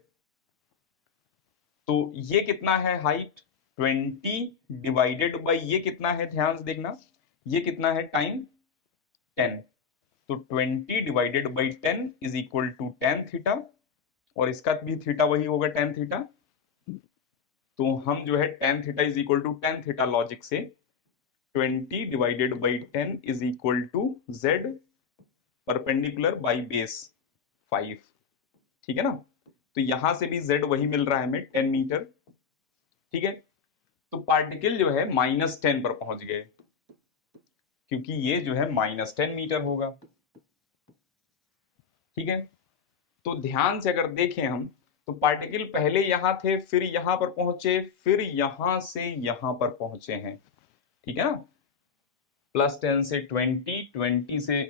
तो ये कितना है हाइट 20 डिवाइडेड बाई ये कितना है, ध्यान से देखना, ये कितना है टाइम 10, तो 20 divided by 10 is equal to tan theta, और इसका भी थीटा वही होगा tan थीटा, तो हम जो है tan theta is equal to tan theta logic से 20 divided by 10 is equal to z perpendicular by base 5, ठीक है ना, तो यहां से भी z वही मिल रहा है हमें 10 मीटर, ठीक है, तो पार्टिकल जो है -10 पर पहुंच गए, क्योंकि ये जो है -10 मीटर होगा, ठीक है, तो ध्यान से अगर देखें हम, तो पार्टिकल पहले यहां थे, फिर यहां पर पहुंचे, फिर यहां से यहां पर पहुंचे हैं, ठीक है ना, +10 से 20, 20 से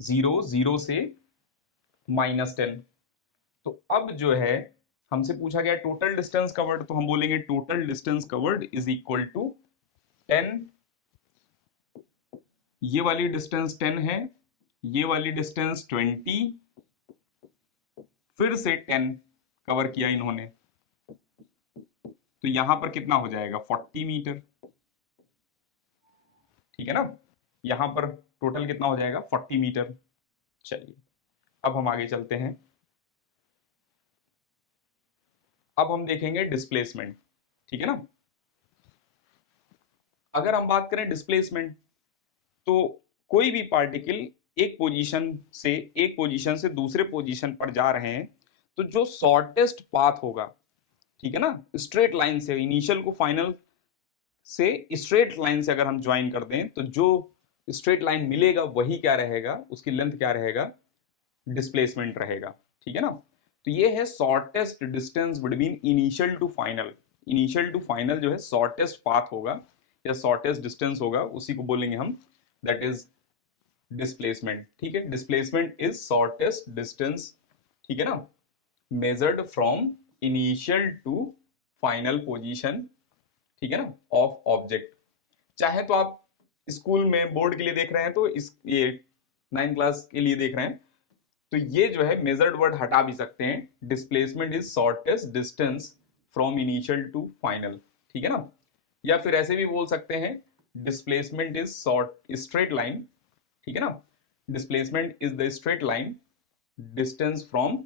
0, 0 से -10, तो अब जो है हमसे पूछा गया टोटल डिस्टेंस कवर्ड, तो हम बोलेंगे total distance covered is equal to 10, ये वाली डिस्टेंस 10 है, ये वाली डिस्टेंस 20, फिर से 10 कवर किया इन्होंने, तो यहां पर कितना हो जाएगा 40 मीटर, ठीक है ना, यहां पर टोटल कितना हो जाएगा 40 मीटर। चलिए अब हम आगे चलते हैं, अब हम देखेंगे डिस्प्लेसमेंट, ठीक है ना, अगर हम बात करें डिस्प्लेसमेंट, तो कोई भी पार्टिकल एक पोजीशन से दूसरे पोजीशन पर जा रहे हैं, तो जो शॉर्टेस्ट पाथ होगा, ठीक है ना, स्ट्रेट लाइन से इनिशियल को फाइनल से स्ट्रेट लाइन से अगर हम ज्वाइन कर दें, तो जो स्ट्रेट लाइन मिलेगा वही क्या रहेगा, उसकी लेंथ क्या रहेगा, डिस्प्लेसमेंट रहेगा, ठीक है ना, तो ये है shortest distance between initial to final, initial to final जो है शॉर्टेस्ट पाथ होगा या शॉर्टेस्ट डिस्टेंस होगा, उसी को बोलेंगे हम, दैट इज डिस्प्लेसमेंट, ठीक है, डिस्प्लेसमेंट इज शॉर्टेस्ट डिस्टेंस, ठीक है ना, measured from initial to final position, ठीक है ना, ऑफ ऑब्जेक्ट, चाहे तो आप स्कूल में बोर्ड के लिए देख रहे हैं, तो इस ये 9th क्लास के लिए देख रहे हैं, तो ये जो है मेजर्ड वर्ड हटा भी सकते हैं, displacement is shortest distance from initial to final, ठीक है ना, या फिर ऐसे भी बोल सकते हैं displacement is short straight line, ठीक है ना, displacement is the straight line distance from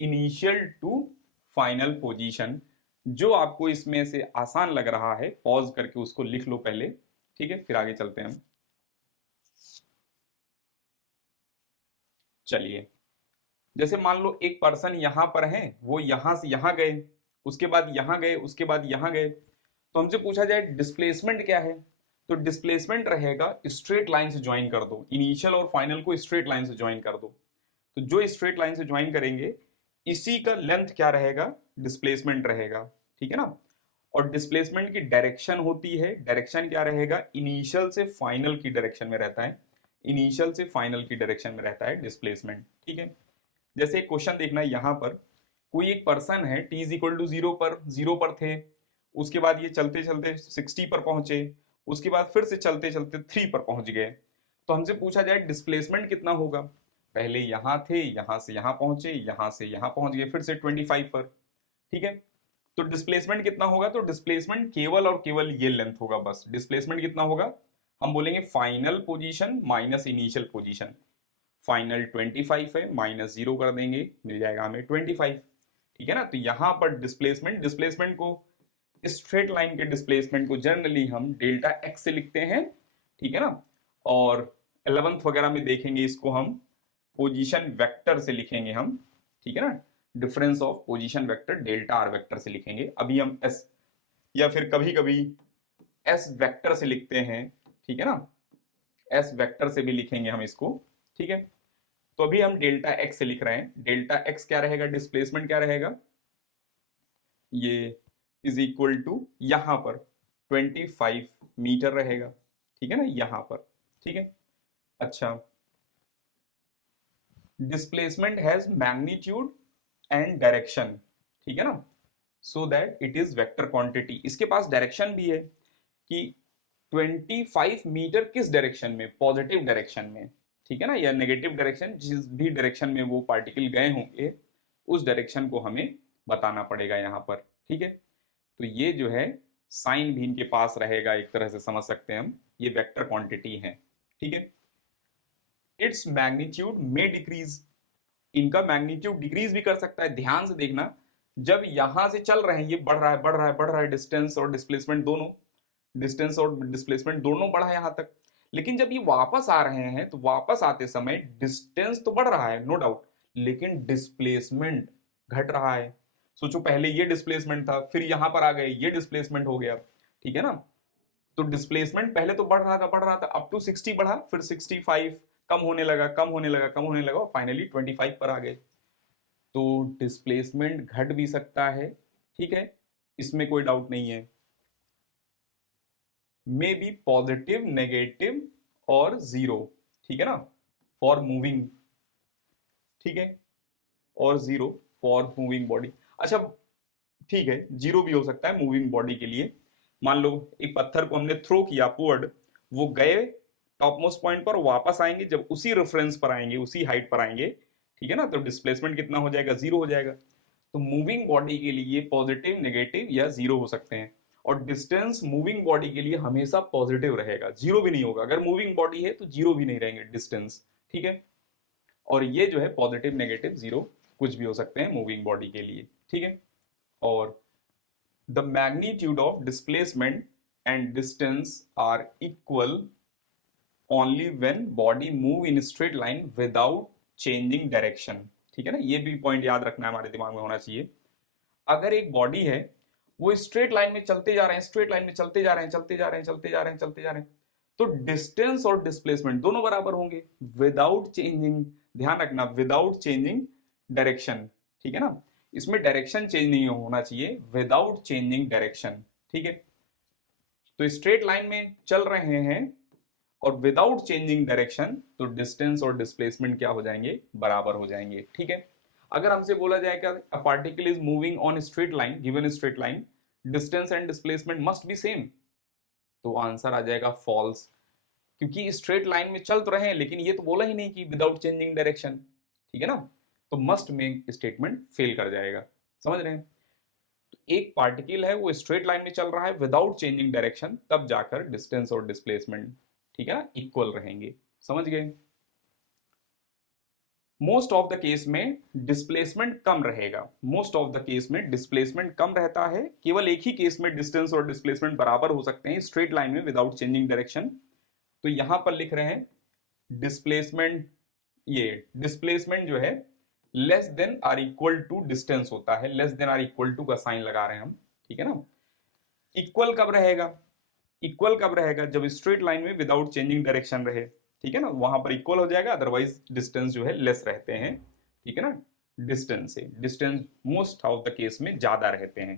initial to final position, जो आपको इसमें से आसान लग रहा है पॉज करके उसको लिख लो पहले, ठीक है, फिर आगे चलते हैं। चलिए जैसे मान लो एक पर्सन यहां पर है, वो यहां से यहां गए, उसके बाद यहां गए, उसके बाद यहां गए, तो हमसे पूछा जाए डिस्प्लेसमेंट क्या है, तो डिस्प्लेसमेंट रहेगा स्ट्रेट लाइन से ज्वाइन कर दो, इनिशियल और फाइनल को स्ट्रेट लाइन से ज्वाइन कर दो, तो जो स्ट्रेट लाइन से ज्वाइन करेंगे इसी का लेंथ क्या रहेगा, डिस्प्लेसमेंट रहेगा, ठीक है ना, और डिस्प्लेसमेंट की डायरेक्शन होती है, डायरेक्शन क्या रहेगा, इनिशियल से फाइनल की डायरेक्शन में रहता है, इनिशियल से फाइनल की डायरेक्शन में रहता है डिस्प्लेसमेंट, ठीक है, जैसे एक क्वेश्चन देखना, यहां पर कोई एक पर्सन है t इज इक्वल टू 0 पर थे, उसके बाद ये चलते चलते 60 पर पहुंचे, उसके बाद फिर से चलते चलते 3 पर पहुंच गए, तो हमसे पूछा जाए डिस्प्लेसमेंट कितना होगा, पहले यहां थे, यहां से यहां पहुंचे, यहां से यहां पहुंच गए, फिर से 25 पर, ठीक है, तो डिस्प्लेसमेंट कितना होगा, तो डिस्प्लेसमेंट केवल और केवल ये लेंथ होगा, बस डिस्प्लेसमेंट कितना होगा, हम बोलेंगे final position minus initial position, final 25 है, -0 कर देंगे, मिल जाएगा हमें 25, ठीक है ना, तो यहां पर डिस्प्लेसमेंट को स्ट्रेट लाइन के डिस्प्लेसमेंट को जनरली हम डेल्टा एक्स से लिखते हैं, ठीक है ना, और 11th वगैरह में देखेंगे इसको हम पोजीशन वेक्टर से लिखेंगे हम, ठीक है ना, difference of position vector delta R vector से लिखेंगे। अभी हम एस, या फिर कभी कभी एस वेक्टर से लिखते हैं, ठीक है ना, एस वेक्टर से भी लिखेंगे हम इसको, ठीक है। तो अभी हम डेल्टा एक्स से लिख रहे हैं। डेल्टा एक्स क्या रहेगा, डिस्प्लेसमेंट क्या रहेगा, ये इज इक्वल टू यहां पर 25 मीटर रहेगा, ठीक है ना, यहां पर, ठीक है। अच्छा, displacement has magnitude and direction, ठीक है ना, so that it is vector quantity. इसके पास डायरेक्शन भी है कि 25 मीटर किस डायरेक्शन में, पॉजिटिव डायरेक्शन में, ठीक है ना, या नेगेटिव डायरेक्शन, जिस भी डायरेक्शन में वो पार्टिकल गए होंगे उस डायरेक्शन को हमें बताना पड़ेगा यहाँ पर, ठीक है। तो ये जो है साइन भी इनके पास रहेगा, एक तरह से समझ सकते हैं हम, ये वेक्टर क्वांटिटी है, ठीक है। इट्स मैग्नीट्यूड में डिक्रीज, इनका मैग्नीट्यूड डिक्रीज भी कर सकता है। ध्यान से देखना, जब यहां से चल रहे हैं ये बढ़ रहा है बढ़ रहा है बढ़ रहा है, डिस्टेंस और डिस्प्लेसमेंट दोनों, डिस्टेंस और डिस्प्लेसमेंट दोनों बढ़ा है यहां तक। लेकिन जब ये वापस आ रहे हैं तो वापस आते समय डिस्टेंस तो बढ़ रहा है नो डाउट, लेकिन डिस्प्लेसमेंट घट रहा है। सोचो पहले ये डिस्प्लेसमेंट था, फिर यहां पर आ गए, ये डिस्प्लेसमेंट हो गया, ठीक है ना। तो डिस्प्लेसमेंट पहले तो बढ़ रहा था अप टू 60 बढ़ा, फिर 65, कम होने लगा कम होने लगा कम होने लगा और फाइनली 25 पर आ गए। तो डिस्प्लेसमेंट घट भी सकता है, ठीक है, इसमें कोई डाउट नहीं है। मे बी पॉजिटिव, नेगेटिव और जीरो, ठीक है ना, फॉर मूविंग, ठीक है, और जीरो फॉर मूविंग बॉडी। अच्छा, ठीक है, जीरो भी हो सकता है मूविंग बॉडी के लिए। मान लो एक पत्थर को हमने थ्रो किया अपवर्ड, वो गए टॉप मोस्ट पॉइंट पर, वापस आएंगे जब उसी रेफरेंस पर आएंगे, उसी हाइट पर आएंगे, ठीक है ना, तो डिस्प्लेसमेंट कितना हो जाएगा, जीरो हो जाएगा। तो मूविंग बॉडी के लिए पॉजिटिव, नेगेटिव या जीरो हो सकते हैं। और डिस्टेंस मूविंग बॉडी के लिए हमेशा पॉजिटिव रहेगा, जीरो भी नहीं होगा। अगर मूविंग बॉडी है तो जीरो भी नहीं रहेंगे डिस्टेंस, ठीक है। और ये जो है पॉजिटिव, नेगेटिव, जीरो कुछ भी हो सकते हैं मूविंग बॉडी के लिए, ठीक है। और the magnitude of displacement and distance are equal only when body move in straight line without changing direction, ठीक है ना, ये भी पॉइंट याद रखना है, हमारे दिमाग में होना चाहिए। अगर एक बॉडी है वो स्ट्रेट लाइन में चलते जा रहे हैं, स्ट्रेट लाइन में चलते जा रहे हैं चलते जा रहे हैं चलते जा रहे हैं चलते जा रहे हैं, तो डिस्टेंस और डिस्प्लेसमेंट दोनों बराबर होंगे विदाउट चेंजिंग, ध्यान रखना, विदाउट चेंजिंग डायरेक्शन, ठीक है ना, इसमें डायरेक्शन चेंज नहीं होना चाहिए, विदाउट चेंजिंग डायरेक्शन, ठीक है। तो स्ट्रेट लाइन में चल रहे हैं और विदाउट चेंजिंग डायरेक्शन, तो डिस्टेंस और डिस्प्लेसमेंट क्या हो जाएंगे, बराबर हो जाएंगे, ठीक है। अगर हमसे बोला जाए कि a particle is moving on straight line, given straight line, distance and displacement must be same, तो आंसर आ जाएगा फॉल्स, क्योंकि स्ट्रेट लाइन में चल तो रहे हैं लेकिन ये तो बोला ही नहीं कि विदाउट चेंजिंग डायरेक्शन, ठीक है ना, तो मस्ट में स्टेटमेंट फेल कर जाएगा, समझ रहे हैं। तो एक पार्टिकल है वो स्ट्रेट लाइन में चल रहा है विदाउट चेंजिंग डायरेक्शन, तब जाकर डिस्टेंस और डिस्प्लेसमेंट, ठीक है ना, इक्वल रहेंगे, समझ गए। मोस्ट ऑफ द केस में डिस्प्लेसमेंट कम रहेगा, मोस्ट ऑफ द केस में डिस्प्लेसमेंट कम रहता है, केवल एक ही केस में डिस्टेंस और डिस्प्लेसमेंट बराबर हो सकते हैं स्ट्रेट लाइन में विदाउट चेंजिंग डायरेक्शन। तो यहां पर लिख रहे हैं डिस्प्लेसमेंट, ये डिस्प्लेसमेंट जो है less than or equal to distance होता है, less than or equal to का साइन लगा रहे हैं हम, ठीक है ना। इक्वल कब रहेगा, इक्वल कब रहेगा, जब स्ट्रेट लाइन में विदाउट चेंजिंग डायरेक्शन रहे, ठीक है ना, वहां पर इक्वल हो जाएगा, अदरवाइज डिस्टेंस जो है लेस रहते हैं, ठीक है ना, डिस्टेंस से distance most of the case में ज्यादा रहते हैं,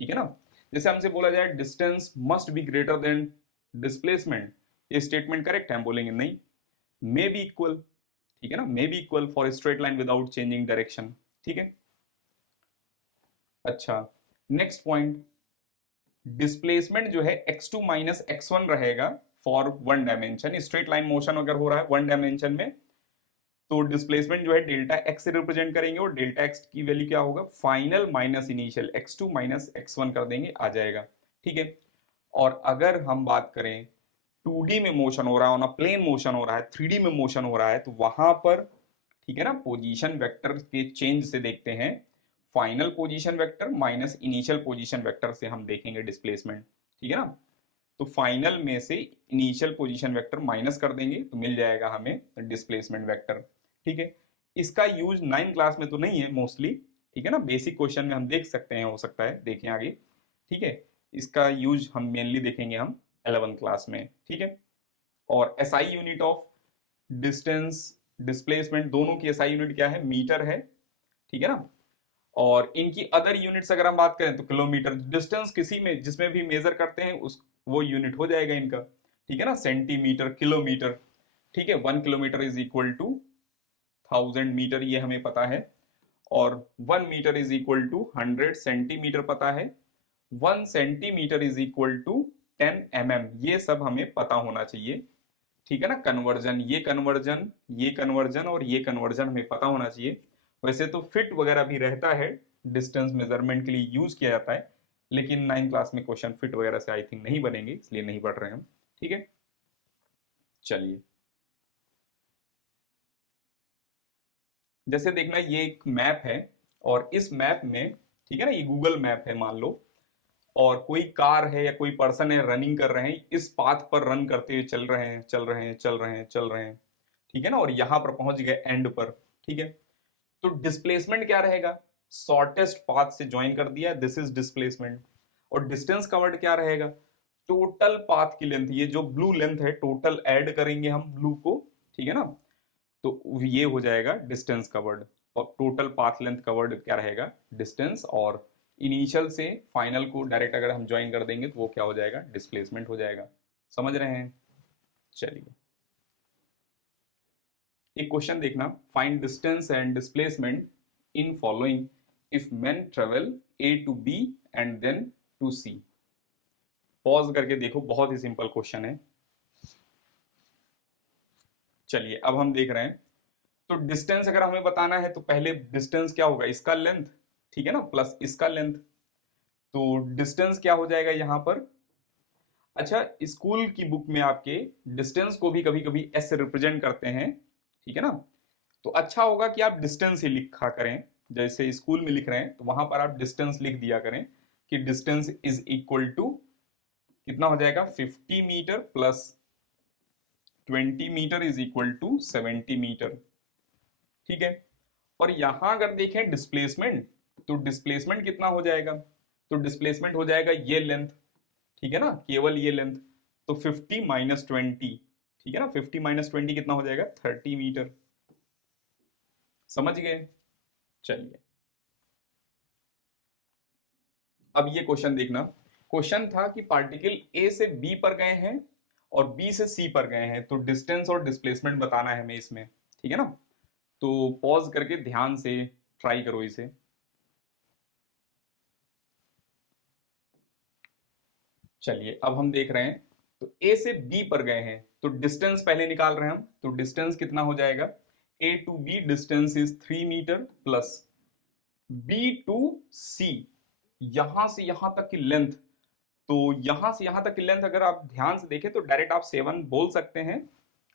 ठीक है ना। जैसे हमसे बोला जाए distance must be greater than displacement, ये स्टेटमेंट करेक्ट है, हम बोलेंगे नहीं, मे बी इक्वल, ठीक है ना, may be equal for straight line without changing direction, ठीक है। अच्छा, नेक्स्ट पॉइंट, डिस्प्लेसमेंट जो है x2 माइनस x1 रहेगा for one dimension, straight line motion अगर हो रहा है वन डायमेंशन में, तो डिस्प्लेसमेंट जो है डेल्टा x से रिप्रेजेंट करेंगे और डेल्टा x की वैल्यू क्या होगा, final minus initial, x2 minus x1 कर देंगे, आ जाएगा, ठीक है। और अगर हम बात करें 2D में मोशन हो रहा है, ऑन अ प्लेन मोशन हो रहा है, 3D में मोशन हो रहा है, तो वहां पर, ठीक है ना, पोजीशन वेक्टर के चेंज से देखते हैं, final position vector minus initial position vector से हम देखेंगे डिस्प्लेसमेंट, ठीक है ना। तो फाइनल में से इनिशियल पोजीशन वेक्टर माइनस कर देंगे तो मिल जाएगा हमें डिस्प्लेसमेंट वेक्टर, ठीक है। इसका यूज 9th क्लास में तो नहीं है मोस्टली, ठीक है ना, बेसिक क्वेश्चन में हम देख सकते हैं, हो सकता है देखें आगे, ठीक है। इसका यूज हम मेनली देखेंगे हम 11th क्लास में, ठीक है। और SI unit of distance displacement, दोनों की एसआई यूनिट क्या है, मीटर है, ठीक है ना। और इनकी अदर यूनिट्स अगर हम बात करें तो किलोमीटर, डिस्टेंस किसी में जिसमें भी मेजर करते हैं उस वो यूनिट हो जाएगा इनका, ठीक है ना, सेंटीमीटर, किलोमीटर, ठीक है। 1 kilometre is equal to 1000 metre, ये हमें पता है। और 1 metre is equal to 100 centimetre पता है। 1 centimetre is equal to 10 mm, ये सब हमें पता होना चाहिए, ठीक है ना। कन्वर्जन, ये कन्वर्जन, ये कन्वर्जन और ये कन्वर्जन हमें पता होना चाहिए। वैसे तो फिट वगैरह भी रहता है, डिस्टेंस मेजरमेंट के लिए यूज किया जाता है, लेकिन 9 क्लास में क्वेश्चन फिट वगैरह से आई थिंक नहीं बनेंगे, इसलिए नहीं पढ़ रहे हम, ठीक है। चलिए, जैसे देखना ये एक मैप है, और इस मैप में, ठीक है ना, ये गूगल मैप है मान लो, और कोई कार है या कोई पर्सन है रनिंग कर रहे हैं, इस पाथ पर रन करते हुए चल रहे हैं, चल रहे हैं, चल रहे हैं, चल रहे हैं, ठीक है ना, और यहां पर पहुंच गए एंड पर, ठीक है। तो डिस्प्लेसमेंट क्या रहेगा, शॉर्टेस्ट पाथ से ज्वाइन कर दिया, दिस इज डिस्प्लेसमेंट। और डिस्टेंस कवर्ड क्या रहेगा, टोटल पाथ की लेंथ, ये जो ब्लू लेंथ है टोटल ऐड करेंगे हम ब्लू को, ठीक है ना, तो ये हो जाएगा डिस्टेंस कवर्ड। और टोटल पाथ लेंथ कवर्ड क्या रहेगा, डिस्टेंस, और इनिशियल से फाइनल को डायरेक्ट अगर हम ज्वाइन कर देंगे तो वो क्या हो जाएगा, डिस्प्लेसमेंट हो जाएगा। समझ रहे हैं। चलिए, एक क्वेश्चन देखना, find distance and displacement in following if man travel A to B and then to C. Pause करके देखो, बहुत ही सिंपल क्वेश्चन है। चलिए, अब हम देख रहे हैं, तो डिस्टेंस अगर हमें बताना है तो पहले डिस्टेंस क्या होगा, इसका लेंथ, ठीक है ना, प्लस इसका लेंथ। तो डिस्टेंस क्या हो जाएगा यहां पर, अच्छा स्कूल की बुक में आपके डिस्टेंस को भी कभी कभी एस से रिप्रेजेंट करते हैं, ठीक है ना। तो अच्छा होगा कि आप डिस्टेंस ही लिखा करें, जैसे स्कूल में लिख रहे हैं तो वहां पर आप डिस्टेंस लिख दिया करें कि डिस्टेंस इज इक्वल टू कितना हो जाएगा, 50 metre plus 20 metre is equal to 70 metre, ठीक है। और यहां अगर देखें डिस्प्लेसमेंट, तो डिस्प्लेसमेंट कितना हो जाएगा, तो डिस्प्लेसमेंट हो जाएगा ये लेंथ, ठीक है ना, केवल ये लेंथ। तो 50 - 20, ठीक है ना, 50 - 20 कितना हो जाएगा, 30 मीटर। समझ गए। चलिए, अब ये क्वेश्चन देखना, क्वेश्चन था कि पार्टिकल ए से बी पर गए हैं और बी से सी पर गए हैं, तो डिस्टेंस और डिस्प्लेसमेंट बताना है हमें इसमें, ठीक है ना। तो पॉज करके ध्यान से ट्राई करो इसे। चलिए, अब हम देख रहे हैं, तो ए से बी पर गए हैं तो डिस्टेंस पहले निकाल रहे हैं हम, तो डिस्टेंस कितना हो जाएगा, A to B distance is 3 metre plus B to C, यहां से यहां तक की लेंथ, तो यहां से यहां तक की लेंथ अगर आप ध्यान से देखें तो डायरेक्ट आप 7 बोल सकते हैं,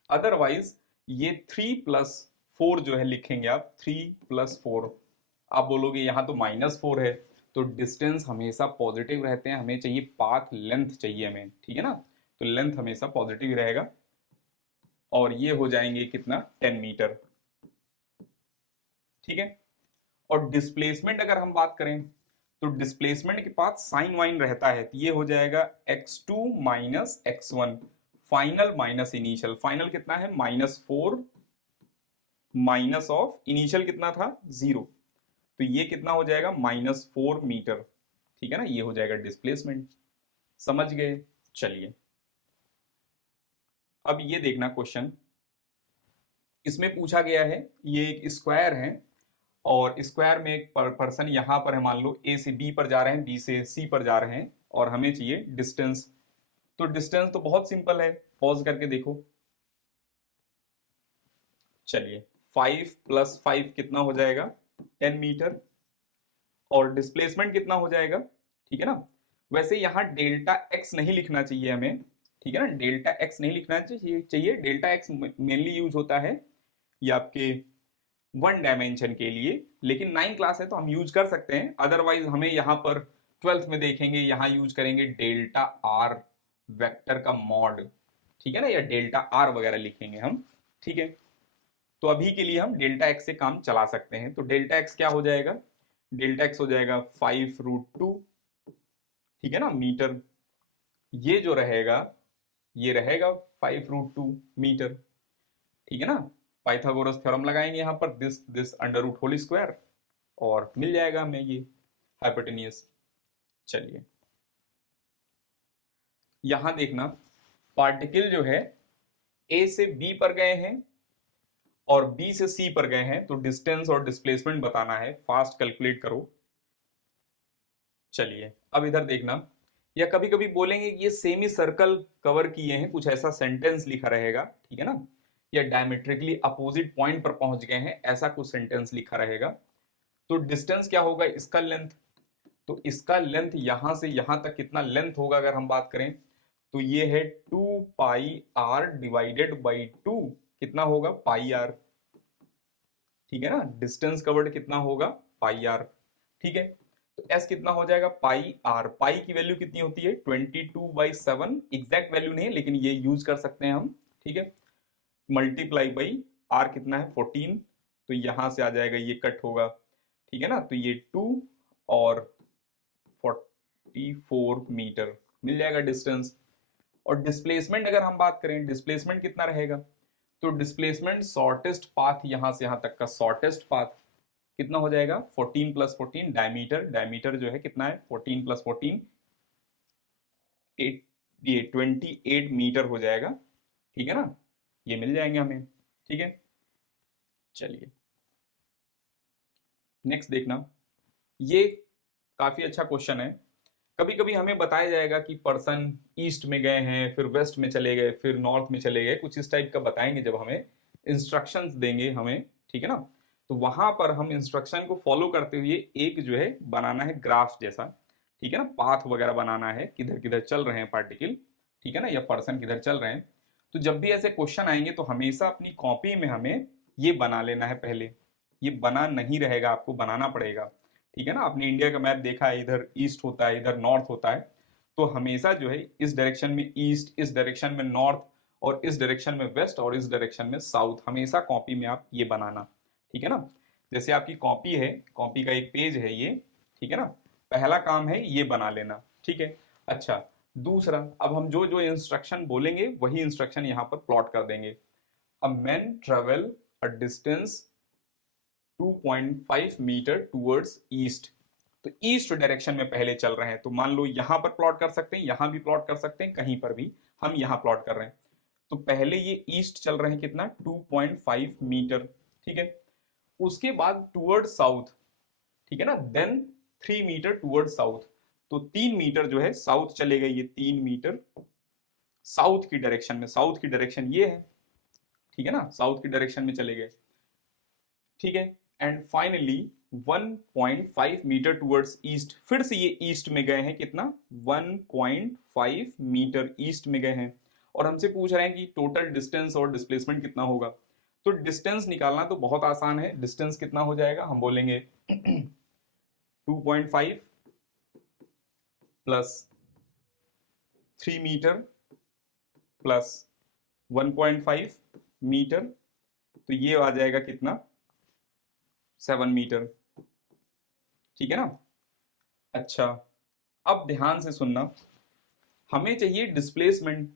अदरवाइज ये 3 + 4 जो है लिखेंगे आप, 3 + 4, आप बोलोगे यहाँ तो -4 है। तो डिस्टेंस हमेशा पॉजिटिव रहते हैं, हमें चाहिए पाथ लेंथ चाहिए हमें, ठीक है ना, तो लेंथ हमेशा पॉजिटिव रहेगा। और ये हो जाएंगे कितना, 10 मीटर, ठीक है। और डिस्प्लेसमेंट अगर हम बात करें तो डिस्प्लेसमेंट के पास साइन वाइन रहता है, तो ये हो जाएगा x2 - x1, final minus initial, final कितना है, -4 माइनस ऑफ इनिशियल कितना था, 0, तो ये कितना हो जाएगा, -4 मीटर, ठीक है ना, ये हो जाएगा डिस्प्लेसमेंट। समझ गए। चलिए, अब ये देखना क्वेश्चन, इसमें पूछा गया है, ये एक स्क्वायर है, और स्क्वायर में एक पर्सन यहां पर है, मान लो ए से बी पर जा रहे हैं, बी से सी पर जा रहे हैं, और हमें चाहिए डिस्टेंस। तो डिस्टेंस तो बहुत सिंपल है, पॉज करके देखो। चलिए, 5 + 5 कितना हो जाएगा, 10 मीटर। और डिस्प्लेसमेंट कितना हो जाएगा, ठीक है ना। वैसे यहाँ डेल्टा एक्स नहीं लिखना चाहिए हमें, ठीक है ना, डेल्टा एक्स नहीं लिखना चाहिए, डेल्टा एक्स मेनली यूज होता है ये आपके 1 डायमेंशन के लिए, लेकिन 9 क्लास है तो हम यूज कर सकते हैं, अदरवाइज हमें यहाँ पर 12th में देखेंगे, यहाँ यूज करेंगे डेल्टा आर, वेक्टर का मॉड, ठीक है ना, या डेल्टा आर वगैरह लिखेंगे हम, ठीक है। तो अभी के लिए हम डेल्टा एक्स से काम चला सकते हैं, तो डेल्टा एक्स क्या हो जाएगा, डेल्टा एक्स हो जाएगा 5√2, ठीक है ना, मीटर। ये जो रहेगा ये रहेगा 5√2 मीटर, ठीक है ना। पाइथागोरस थ्योरम लगाएंगे यहाँ पर, this under root whole square, और मिल जाएगा हमें ये हाइपोटेनियस। चलिए यहां देखना, पार्टिकल जो है ए से बी पर गए हैं और बी से सी पर गए हैं, तो डिस्टेंस और डिस्प्लेसमेंट बताना है, फास्ट कैलकुलेट करो। चलिए अब इधर देखना, या कभी कभी बोलेंगे कि ये सेमी सर्कल कवर किए हैं, कुछ ऐसा सेंटेंस लिखा रहेगा, ठीक है ना, या डायमेट्रिकली अपोजिट पॉइंट पर पहुंच गए हैं, ऐसा कुछ सेंटेंस लिखा रहेगा। तो डिस्टेंस क्या होगा, इसका लेंथ, तो इसका लेंथ यहां से यहां तक कितना लेंथ होगा अगर हम बात करें, तो ये है 2πr डिवाइडेड बाई 2, कितना होगा पाई आर, ठीक है ना। डिस्टेंस कवर्ड कितना होगा पाई आर, ठीक है। तो एस कितना हो जाएगा पाई आर, पाई की वैल्यू कितनी होती है 22/7, एग्जैक्ट वैल्यू नहीं है लेकिन ये यूज कर सकते हैं हम, ठीक है। मल्टीप्लाई बाई आर कितना है 14, तो यहां से आ जाएगा ये कट होगा, ठीक है ना, तो ये 2 और 44 मीटर मिल जाएगा डिस्टेंस। और डिस्प्लेसमेंट अगर हम बात करें, डिस्प्लेसमेंट कितना रहेगा, तो डिस्प्लेसमेंट शॉर्टेस्ट पाथ यहां से यहां तक का शॉर्टेस्ट पाथ कितना हो जाएगा 14 + 14, डायमीटर, डायमीटर जो है कितना है 14 + 14, 8, ये 28 मीटर हो जाएगा, ठीक है ना, ये मिल जाएंगे हमें, ठीक है। चलिए नेक्स्ट देखना, ये काफी अच्छा क्वेश्चन है। कभी कभी हमें बताया जाएगा कि पर्सन ईस्ट में गए हैं, फिर वेस्ट में चले गए, फिर नॉर्थ में चले गए, कुछ इस टाइप का बताएंगे जब हमें इंस्ट्रक्शंस देंगे हमें, ठीक है ना। तो वहां पर हम इंस्ट्रक्शन को फॉलो करते हुए एक जो है बनाना है ग्राफ जैसा, ठीक है ना, पाथ वगैरह बनाना है, किधर किधर चल रहे हैं पार्टिकल, ठीक है ना, या पर्सन किधर चल रहे हैं। तो जब भी ऐसे क्वेश्चन आएंगे तो हमेशा अपनी कॉपी में हमें ये बना लेना है पहले, ये बना नहीं रहेगा, आपको बनाना पड़ेगा, ठीक है ना। आपने इंडिया का मैप देखा है, इधर ईस्ट होता है, इधर नॉर्थ होता है, तो हमेशा जो है इस डायरेक्शन में ईस्ट, इस डायरेक्शन में नॉर्थ, और इस डायरेक्शन में वेस्ट, और इस डायरेक्शन में साउथ, हमेशा कॉपी में आप ये बनाना, ठीक है ना। जैसे आपकी कॉपी है, कॉपी का एक पेज है ये, ठीक है ना, पहला काम है ये बना लेना, ठीक है। अच्छा दूसरा, अब हम जो जो इंस्ट्रक्शन बोलेंगे वही इंस्ट्रक्शन यहाँ पर प्लॉट कर देंगे। A man travel a distance 2.5 metre towards east, तो ईस्ट डायरेक्शन में पहले चल रहे हैं, तो मान लो यहां पर प्लॉट कर सकते हैं, यहां भी प्लॉट कर सकते हैं, कहीं पर भी हम यहां प्लॉट कर रहे हैं। तो पहले ये ईस्ट चल रहे हैं कितना 2.5 मीटर, ठीक है। उसके बाद टूवर्ड साउथ, ठीक है ना, देन 3 मीटर टूवर्ड साउथ, तो 3 मीटर जो है साउथ चले गए, ये 3 मीटर साउथ की डायरेक्शन में, साउथ की डायरेक्शन ये है, ठीक है ना, साउथ की डायरेक्शन में चले गए, ठीक है। And finally 1.5 metre towards east, फिर से ये ईस्ट में गए हैं, कितना 1.5 मीटर ईस्ट में गए हैं, और हमसे पूछ रहे हैं कि टोटल डिस्टेंस और डिस्प्लेसमेंट कितना होगा। तो डिस्टेंस निकालना तो बहुत आसान है, डिस्टेंस कितना हो जाएगा, हम बोलेंगे 2.5 प्लस 3 मीटर प्लस 1.5 मीटर, तो ये आ जाएगा कितना 7 मीटर, ठीक है ना। अच्छा अब ध्यान से सुनना, हमें चाहिए डिस्प्लेसमेंट,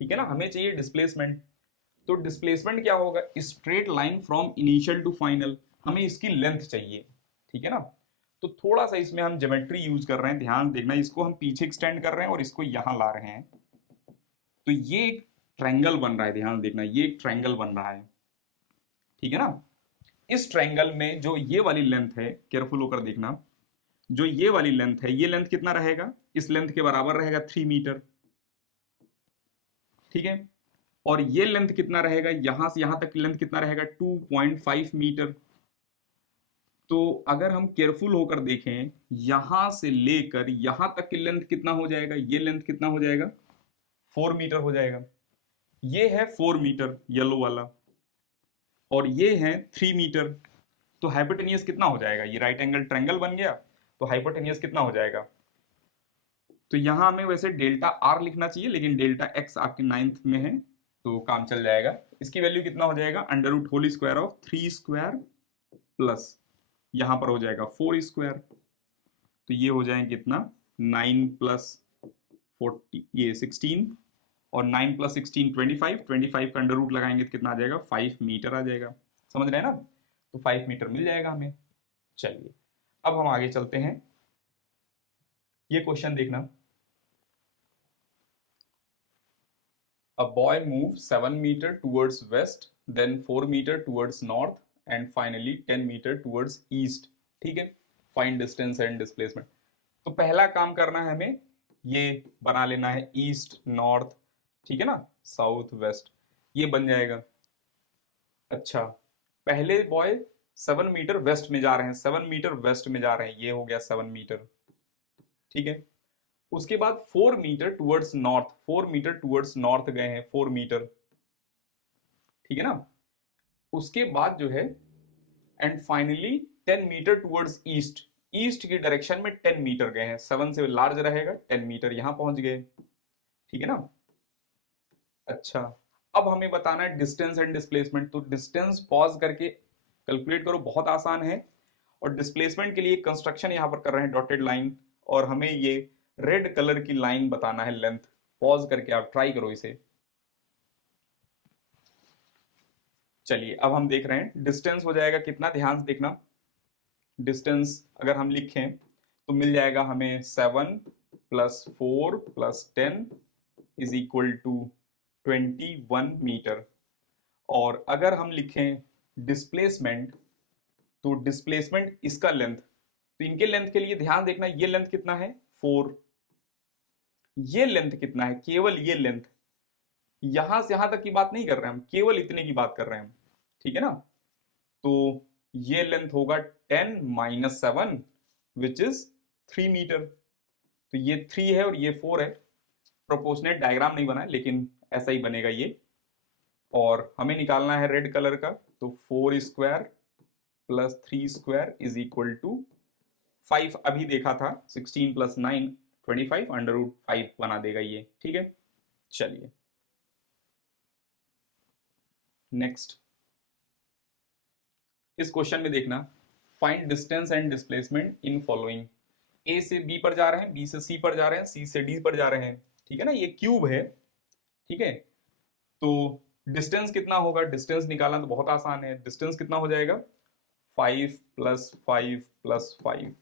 ठीक है ना, हमें चाहिए डिस्प्लेसमेंट। तो डिस्प्लेसमेंट क्या होगा, straight line from initial to final, हमें इसकी लेंथ चाहिए, ठीक है ना। तो थोड़ा सा इसमें हम ज्योमेट्री यूज कर रहे हैं, ध्यान देखना, इसको हम पीछे एक्सटेंड कर रहे हैं और इसको यहां ला रहे हैं, तो ये एक ट्रायंगल बन रहा है, ध्यान देखना, ये एक ट्रायंगल बन रहा है, ठीक है ना। इस ट्रायंगल में जो ये वाली लेंथ है, केयरफुल होकर देखना, जो ये वाली लेंथ है, ये लेंथ कितना रहेगा, इस लेंथ के बराबर रहेगा 3 मीटर, ठीक है। और ये लेंथ कितना रहेगा, यहां से यहां तक की लेंथ कितना रहेगा 2.5 मीटर। तो अगर हम केयरफुल होकर देखें, यहां से लेकर यहां तक की लेंथ कितना हो जाएगा, ये लेंथ कितना हो जाएगा 4 मीटर हो जाएगा। ये है 4 मीटर येलो वाला, और ये है 3 मीटर। तो हाइपोटेनियस कितना हो जाएगा, ये राइट एंगल ट्रायंगल बन गया, तो हाइपोटेनियस कितना हो जाएगा, तो यहां हमें वैसे डेल्टा आर लिखना चाहिए, लेकिन डेल्टा एक्स आपके 9th में है तो काम चल जाएगा। इसकी वैल्यू कितना हो जाएगा under root whole square of 3 square plus यहाँ पर हो जाएगा 4 स्क्वायर, तो ये हो जाएंगे कितना 9 प्लस 40 ये 16 और 9 प्लस 16 25, 25 का अंडर रूट लगाएंगे तो कितना आ जाएगा 5 मीटर आ जाएगा। समझ रहे हैं ना, तो 5 मीटर मिल जाएगा हमें। चलिए अब हम आगे चलते हैं, ये क्वेश्चन देखना। A boy moves 7 meter towards west, then 4 meter towards north, and finally 10 meter towards east. ठीक है, find distance and displacement। तो पहला काम करना है हमें, ये बना लेना है ईस्ट नॉर्थ, ठीक है ना, साउथ वेस्ट, ये बन जाएगा। अच्छा, पहले बॉय 7 मीटर वेस्ट में जा रहे हैं, 7 मीटर वेस्ट में जा रहे हैं, ये हो गया 7 मीटर, ठीक है। उसके बाद 4 metre towards north, 4 metre towards north गए हैं, 4 मीटर, ठीक है ना। उसके बाद जो है and finally 10 metre towards east, east की डायरेक्शन में 10 मीटर गए हैं, 7 से लार्ज रहेगा, 10 मीटर यहां पहुंच गए, ठीक है ना। अच्छा, अब हमें बताना है डिस्टेंस एंड डिस्प्लेसमेंट। तो डिस्टेंस पॉज करके कैलकुलेट करो, बहुत आसान है। और डिस्प्लेसमेंट के लिए कंस्ट्रक्शन यहां पर कर रहे हैं डॉटेड लाइन, और हमें ये रेड कलर की लाइन बताना है लेंथ। पॉज करके आप ट्राई करो इसे। चलिए अब हम देख रहे हैं डिस्टेंस हो जाएगा कितना, ध्यान से देखना। डिस्टेंस अगर हम लिखें तो मिल जाएगा हमें 7 plus 4 plus 10 is equal to 21 metre. और अगर हम लिखें डिस्प्लेसमेंट, तो डिस्प्लेसमेंट इसका लेंथ, तो इनके लेंथ के लिए ध्यान देखना, ये लेंथ कितना है 4, ये लेंथ कितना है, केवल ये लेंथ, यहां से यहां तक की बात नहीं कर रहे हैं हम, केवल इतने की बात कर रहे हैं हम, ठीक है ना। तो ये लेंथ होगा 10 माइनस 7 विच इज 3 मीटर। तो ये 3 है और ये 4 है। प्रोपोर्शनेट डायग्राम नहीं बना है लेकिन ऐसा ही बनेगा ये। और हमें निकालना है रेड कलर का, तो 4 square plus 3 square is equal to 5। अभी देखा था 16 प्लस 9 25, अंडर रूट 5 बना देगा ये, ठीक है। चलिए नेक्स्ट, इस क्वेश्चन में देखना, find distance and displacement in following. A से बी पर जा रहे हैं, बी से सी पर जा रहे हैं, सी से डी पर जा रहे हैं, ठीक है ना। ये क्यूब है, ठीक है। तो डिस्टेंस कितना होगा, डिस्टेंस निकालना तो बहुत आसान है। डिस्टेंस कितना हो जाएगा 5 प्लस 5 प्लस 5,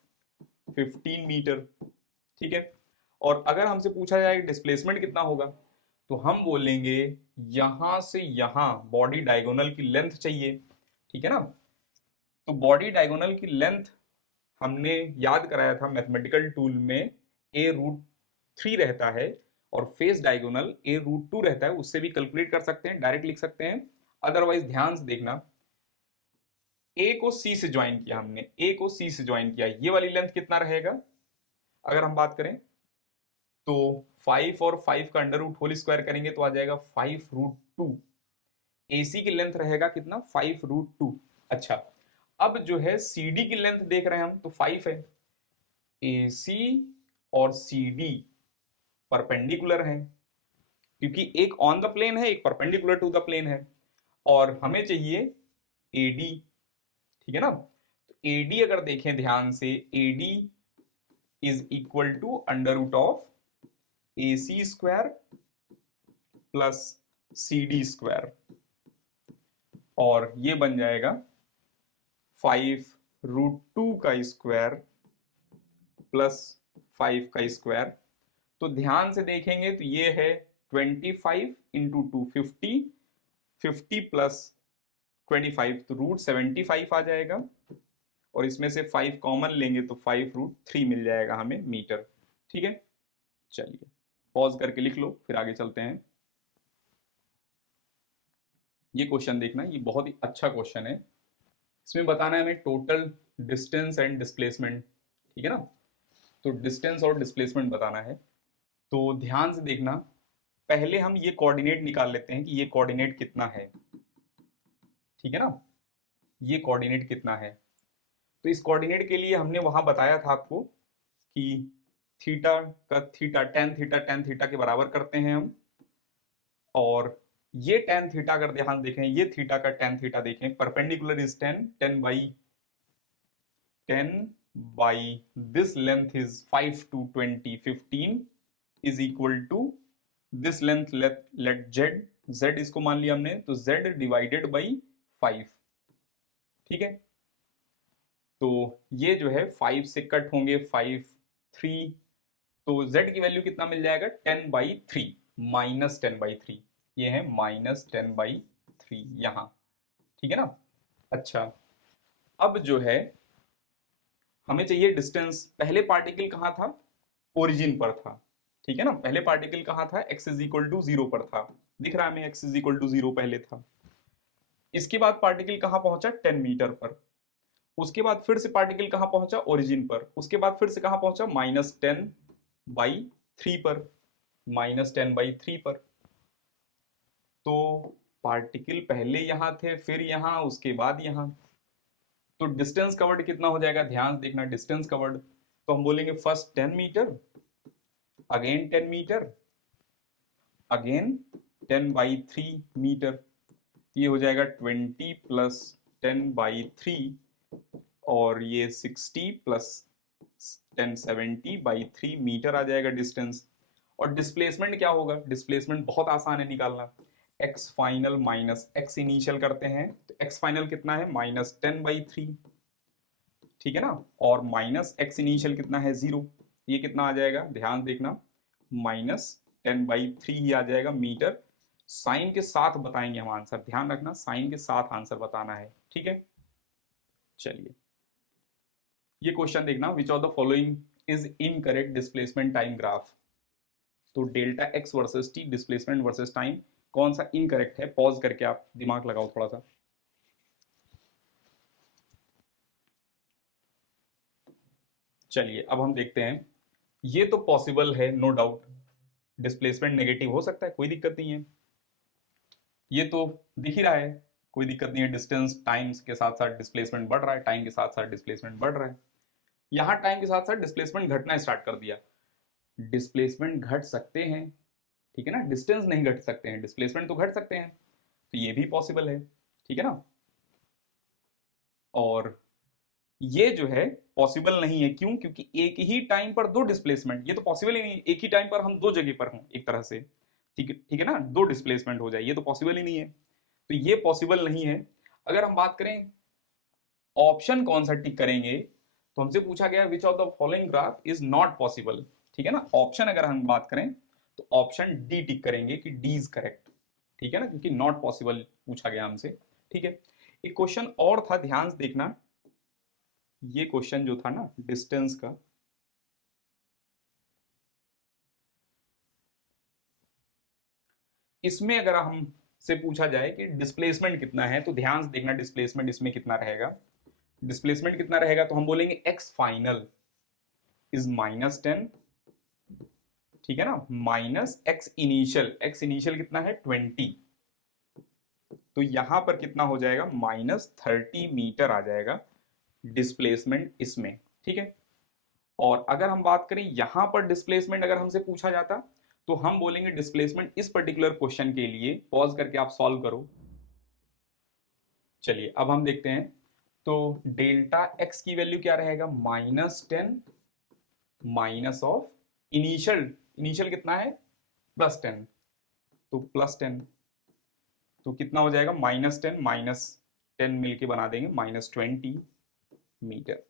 15 मीटर, ठीक है। और अगर हमसे पूछा जाए डिस्प्लेसमेंट कितना होगा, तो हम बोलेंगे यहां से यहां बॉडी डायगोनल की लेंथ चाहिए, ठीक है ना। तो बॉडी डायगोनल की लेंथ हमने याद कराया था मैथमेटिकल टूल में, a√3 रहता है, और फेस डायगोनल a√2 रहता है, उससे भी कैलकुलेट कर सकते हैं, डायरेक्ट लिख सकते हैं। अदरवाइज ध्यान से देखना, a को c से ज्वाइन किया हमने, a को c से ज्वाइन किया, ये वाली लेंथ कितना रहेगा अगर हम बात करें, तो 5 और 5 का अंडर रूट होल स्क्वायर करेंगे तो आ जाएगा 5√2। AC की लेंथ रहेगा कितना 5√2। अच्छा, अब जो है CD की लेंथ देख रहे हैं हम, तो 5 है। AC और CD परपेंडिकुलर हैं, क्योंकि एक ऑन द प्लेन है, एक परपेंडिकुलर टू द प्लेन है, और हमें चाहिए AD, ठीक है ना। तो AD अगर देखें ध्यान से, AD is equal to under root of AC square plus CD square, और ये बन जाएगा 5√2 का स्क्वायर प्लस 5 का स्क्वायर। तो ध्यान से देखेंगे तो ये है 25 इंटू 2 50, 50 प्लस 25 तो √75 आ जाएगा, और इसमें से 5 कॉमन लेंगे तो 5√3 मिल जाएगा हमें मीटर, ठीक है। चलिए पॉज करके लिख लो, फिर आगे चलते हैं। ये क्वेश्चन देखना, ये बहुत ही अच्छा क्वेश्चन है। इसमें बताना है हमें टोटल डिस्टेंस एंड डिस्प्लेसमेंट, ठीक है ना। तो डिस्टेंस और डिस्प्लेसमेंट बताना है, तो ध्यान से देखना। पहले हम ये कोऑर्डिनेट निकाल लेते हैं कि ये कोऑर्डिनेट कितना है, ठीक है ना, ये कोऑर्डिनेट कितना है। तो इस कोऑर्डिनेट के लिए हमने वहां बताया था आपको कि थीटा का थीटा tan थीटा के बराबर करते हैं हम, और ये tan थीटा अगर ध्यान देखें, ये थीटा का tan थीटा देखें, perpendicular is 10 10 by 10 by this length is 5 to 20 15 is equal to this length, let z इसको मान लिया हमने, तो z डिवाइडेड बाई 5, ठीक है। तो ये जो है 5 से कट होंगे 5 3, तो z की वैल्यू कितना मिल जाएगा 10/3, -10/3, ये है -10/3 यहां, ठीक है ना। अच्छा, अब जो है हमें चाहिए डिस्टेंस। पहले पार्टिकल कहाँ था, ओरिजिन पर था, ठीक है ना। पहले पार्टिकल कहाँ था, x इज इक्वल टू 0 पर था, दिख रहा है हमें x इज इक्वल टू 0 पहले था। इसके बाद पार्टिकल कहाँ पहुंचा, 10 मीटर पर। उसके बाद फिर से पार्टिकल कहाँ पहुंचा, ओरिजिन पर। उसके बाद फिर से कहाँ पहुंचा, -10/3 पर, -10/3 पर। तो पार्टिकल पहले यहां थे, फिर यहां, उसके बाद यहां। तो डिस्टेंस कवर्ड कितना हो जाएगा, ध्यान से देखना, डिस्टेंस कवर्ड तो हम बोलेंगे first 10 metre, again 10 metre, again 10/3 metre. ये हो जाएगा 20 प्लस 10/3 और ये 60 प्लस 1070/3 मीटर आ जाएगा डिस्टेंस। और डिस्प्लेसमेंट क्या होगा, डिस्प्लेसमेंट बहुत आसान है निकालना, x final minus x initial करते हैं, तो एक्स फाइनल कितना है -10/3, ठीक है ना, और माइनस एक्स इनिशियल कितना है 0, ये कितना आ जाएगा, ध्यान देखना, -10/3 ही आ जाएगा मीटर। साइन के साथ बताएंगे हम आंसर, ध्यान रखना साइन के साथ आंसर बताना है, ठीक है। चलिए ये क्वेश्चन देखना, which of the following is incorrect displacement time graph. तो delta x versus t, displacement versus time, कौन सा इनकरेक्ट है, पॉज करके आप दिमाग लगाओ थोड़ा सा। चलिए अब हम देखते हैं, ये तो पॉसिबल है नो डाउट, डिस्प्लेसमेंट नेगेटिव हो सकता है, कोई दिक्कत नहीं है, ये तो दिख ही रहा है, कोई दिक्कत नहीं है। डिस्टेंस टाइम के साथ साथ डिस्प्लेसमेंट बढ़ रहा है, टाइम के साथ साथ डिस्प्लेसमेंट बढ़ रहा है। यहां टाइम के साथ साथ डिस्प्लेसमेंट घटना स्टार्ट कर दिया, डिस्प्लेसमेंट घट सकते हैं, ठीक है ना, डिस्टेंस नहीं घट सकते हैं, डिस्प्लेसमेंट तो घट सकते हैं, तो ये भी पॉसिबल है, ठीक है ना। और ये जो है पॉसिबल नहीं है, क्यों, क्योंकि एक ही टाइम पर दो डिस्प्लेसमेंट, ये तो पॉसिबल ही नहीं, एक ही टाइम पर हम दो जगह पर हों एक तरह से, ठीक है ना, दो डिस्प्लेसमेंट हो जाए, ये तो पॉसिबल ही नहीं है, तो ये पॉसिबल नहीं है। अगर हम बात करें ऑप्शन कौन सा टिक करेंगे, तो हमसे पूछा गया विच of the following graph is not possible, ठीक है ना। ऑप्शन अगर हम बात करें तो ऑप्शन डी टिक करेंगे कि डी इज करेक्ट, ठीक है ना, क्योंकि नॉट पॉसिबल पूछा गया हमसे, ठीक है। एक क्वेश्चन और था, ध्यान से देखना, ये क्वेश्चन जो था ना डिस्टेंस का, इसमें अगर हम से पूछा जाए कि डिस्प्लेसमेंट कितना है, तो ध्यान से देखना डिस्प्लेसमेंट इसमें कितना रहेगा। डिस्प्लेसमेंट कितना रहेगा, तो हम बोलेंगे एक्स फाइनल इज -10, ठीक है ना, minus x initial, x initial कितना है 20, तो यहां पर कितना हो जाएगा -30 मीटर आ जाएगा डिस्प्लेसमेंट इसमें, ठीक है। और अगर हम बात करें यहां पर डिस्प्लेसमेंट अगर हमसे पूछा जाता, तो हम बोलेंगे डिस्प्लेसमेंट इस पर्टिकुलर क्वेश्चन के लिए, पॉज करके आप सॉल्व करो। चलिए अब हम देखते हैं, तो डेल्टा एक्स की वैल्यू क्या रहेगा, -10 माइनस ऑफ इनिशियल, इनिशियल कितना है +10, तो +10, तो कितना हो जाएगा -10 -10 मिलके बना देंगे -20 मीटर,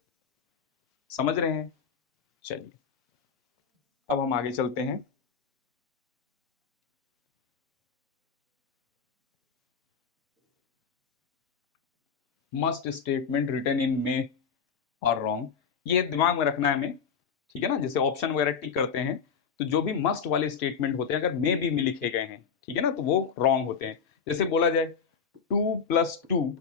समझ रहे हैं। चलिए अब हम आगे चलते हैं। मस्ट स्टेटमेंट रिटन इन मे और रॉन्ग, ये दिमाग में रखना है हमें, ठीक है ना। जैसे ऑप्शन वगैरह टिक करते हैं, तो जो भी मस्ट वाले स्टेटमेंट होते हैं अगर मे बी में लिखे गए हैं, ठीक है ना, तो वो रॉन्ग होते हैं। जैसे बोला जाए 2+2,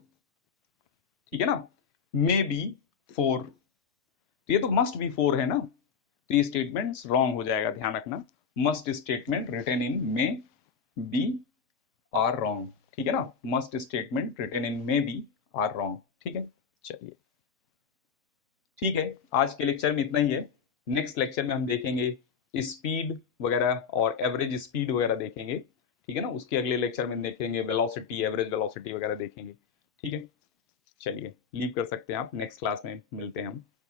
ठीक है ना, मे बी 4, तो ये तो मस्ट बी 4 है ना, तो ये स्टेटमेंट रॉन्ग हो जाएगा, ध्यान रखना, must statement written in may be are wrong, ठीक है ना, must statement written in may be are wrong, ठीक है। चलिए ठीक है, आज के लेक्चर में इतना ही है। नेक्स्ट लेक्चर में हम देखेंगे स्पीड वगैरह और एवरेज स्पीड वगैरह देखेंगे, ठीक है ना। उसके अगले लेक्चर में देखेंगे वेलोसिटी, एवरेज वेलोसिटी वगैरह देखेंगे, ठीक है। चलिए लीव कर सकते हैं आप, नेक्स्ट क्लास में मिलते हैं हम।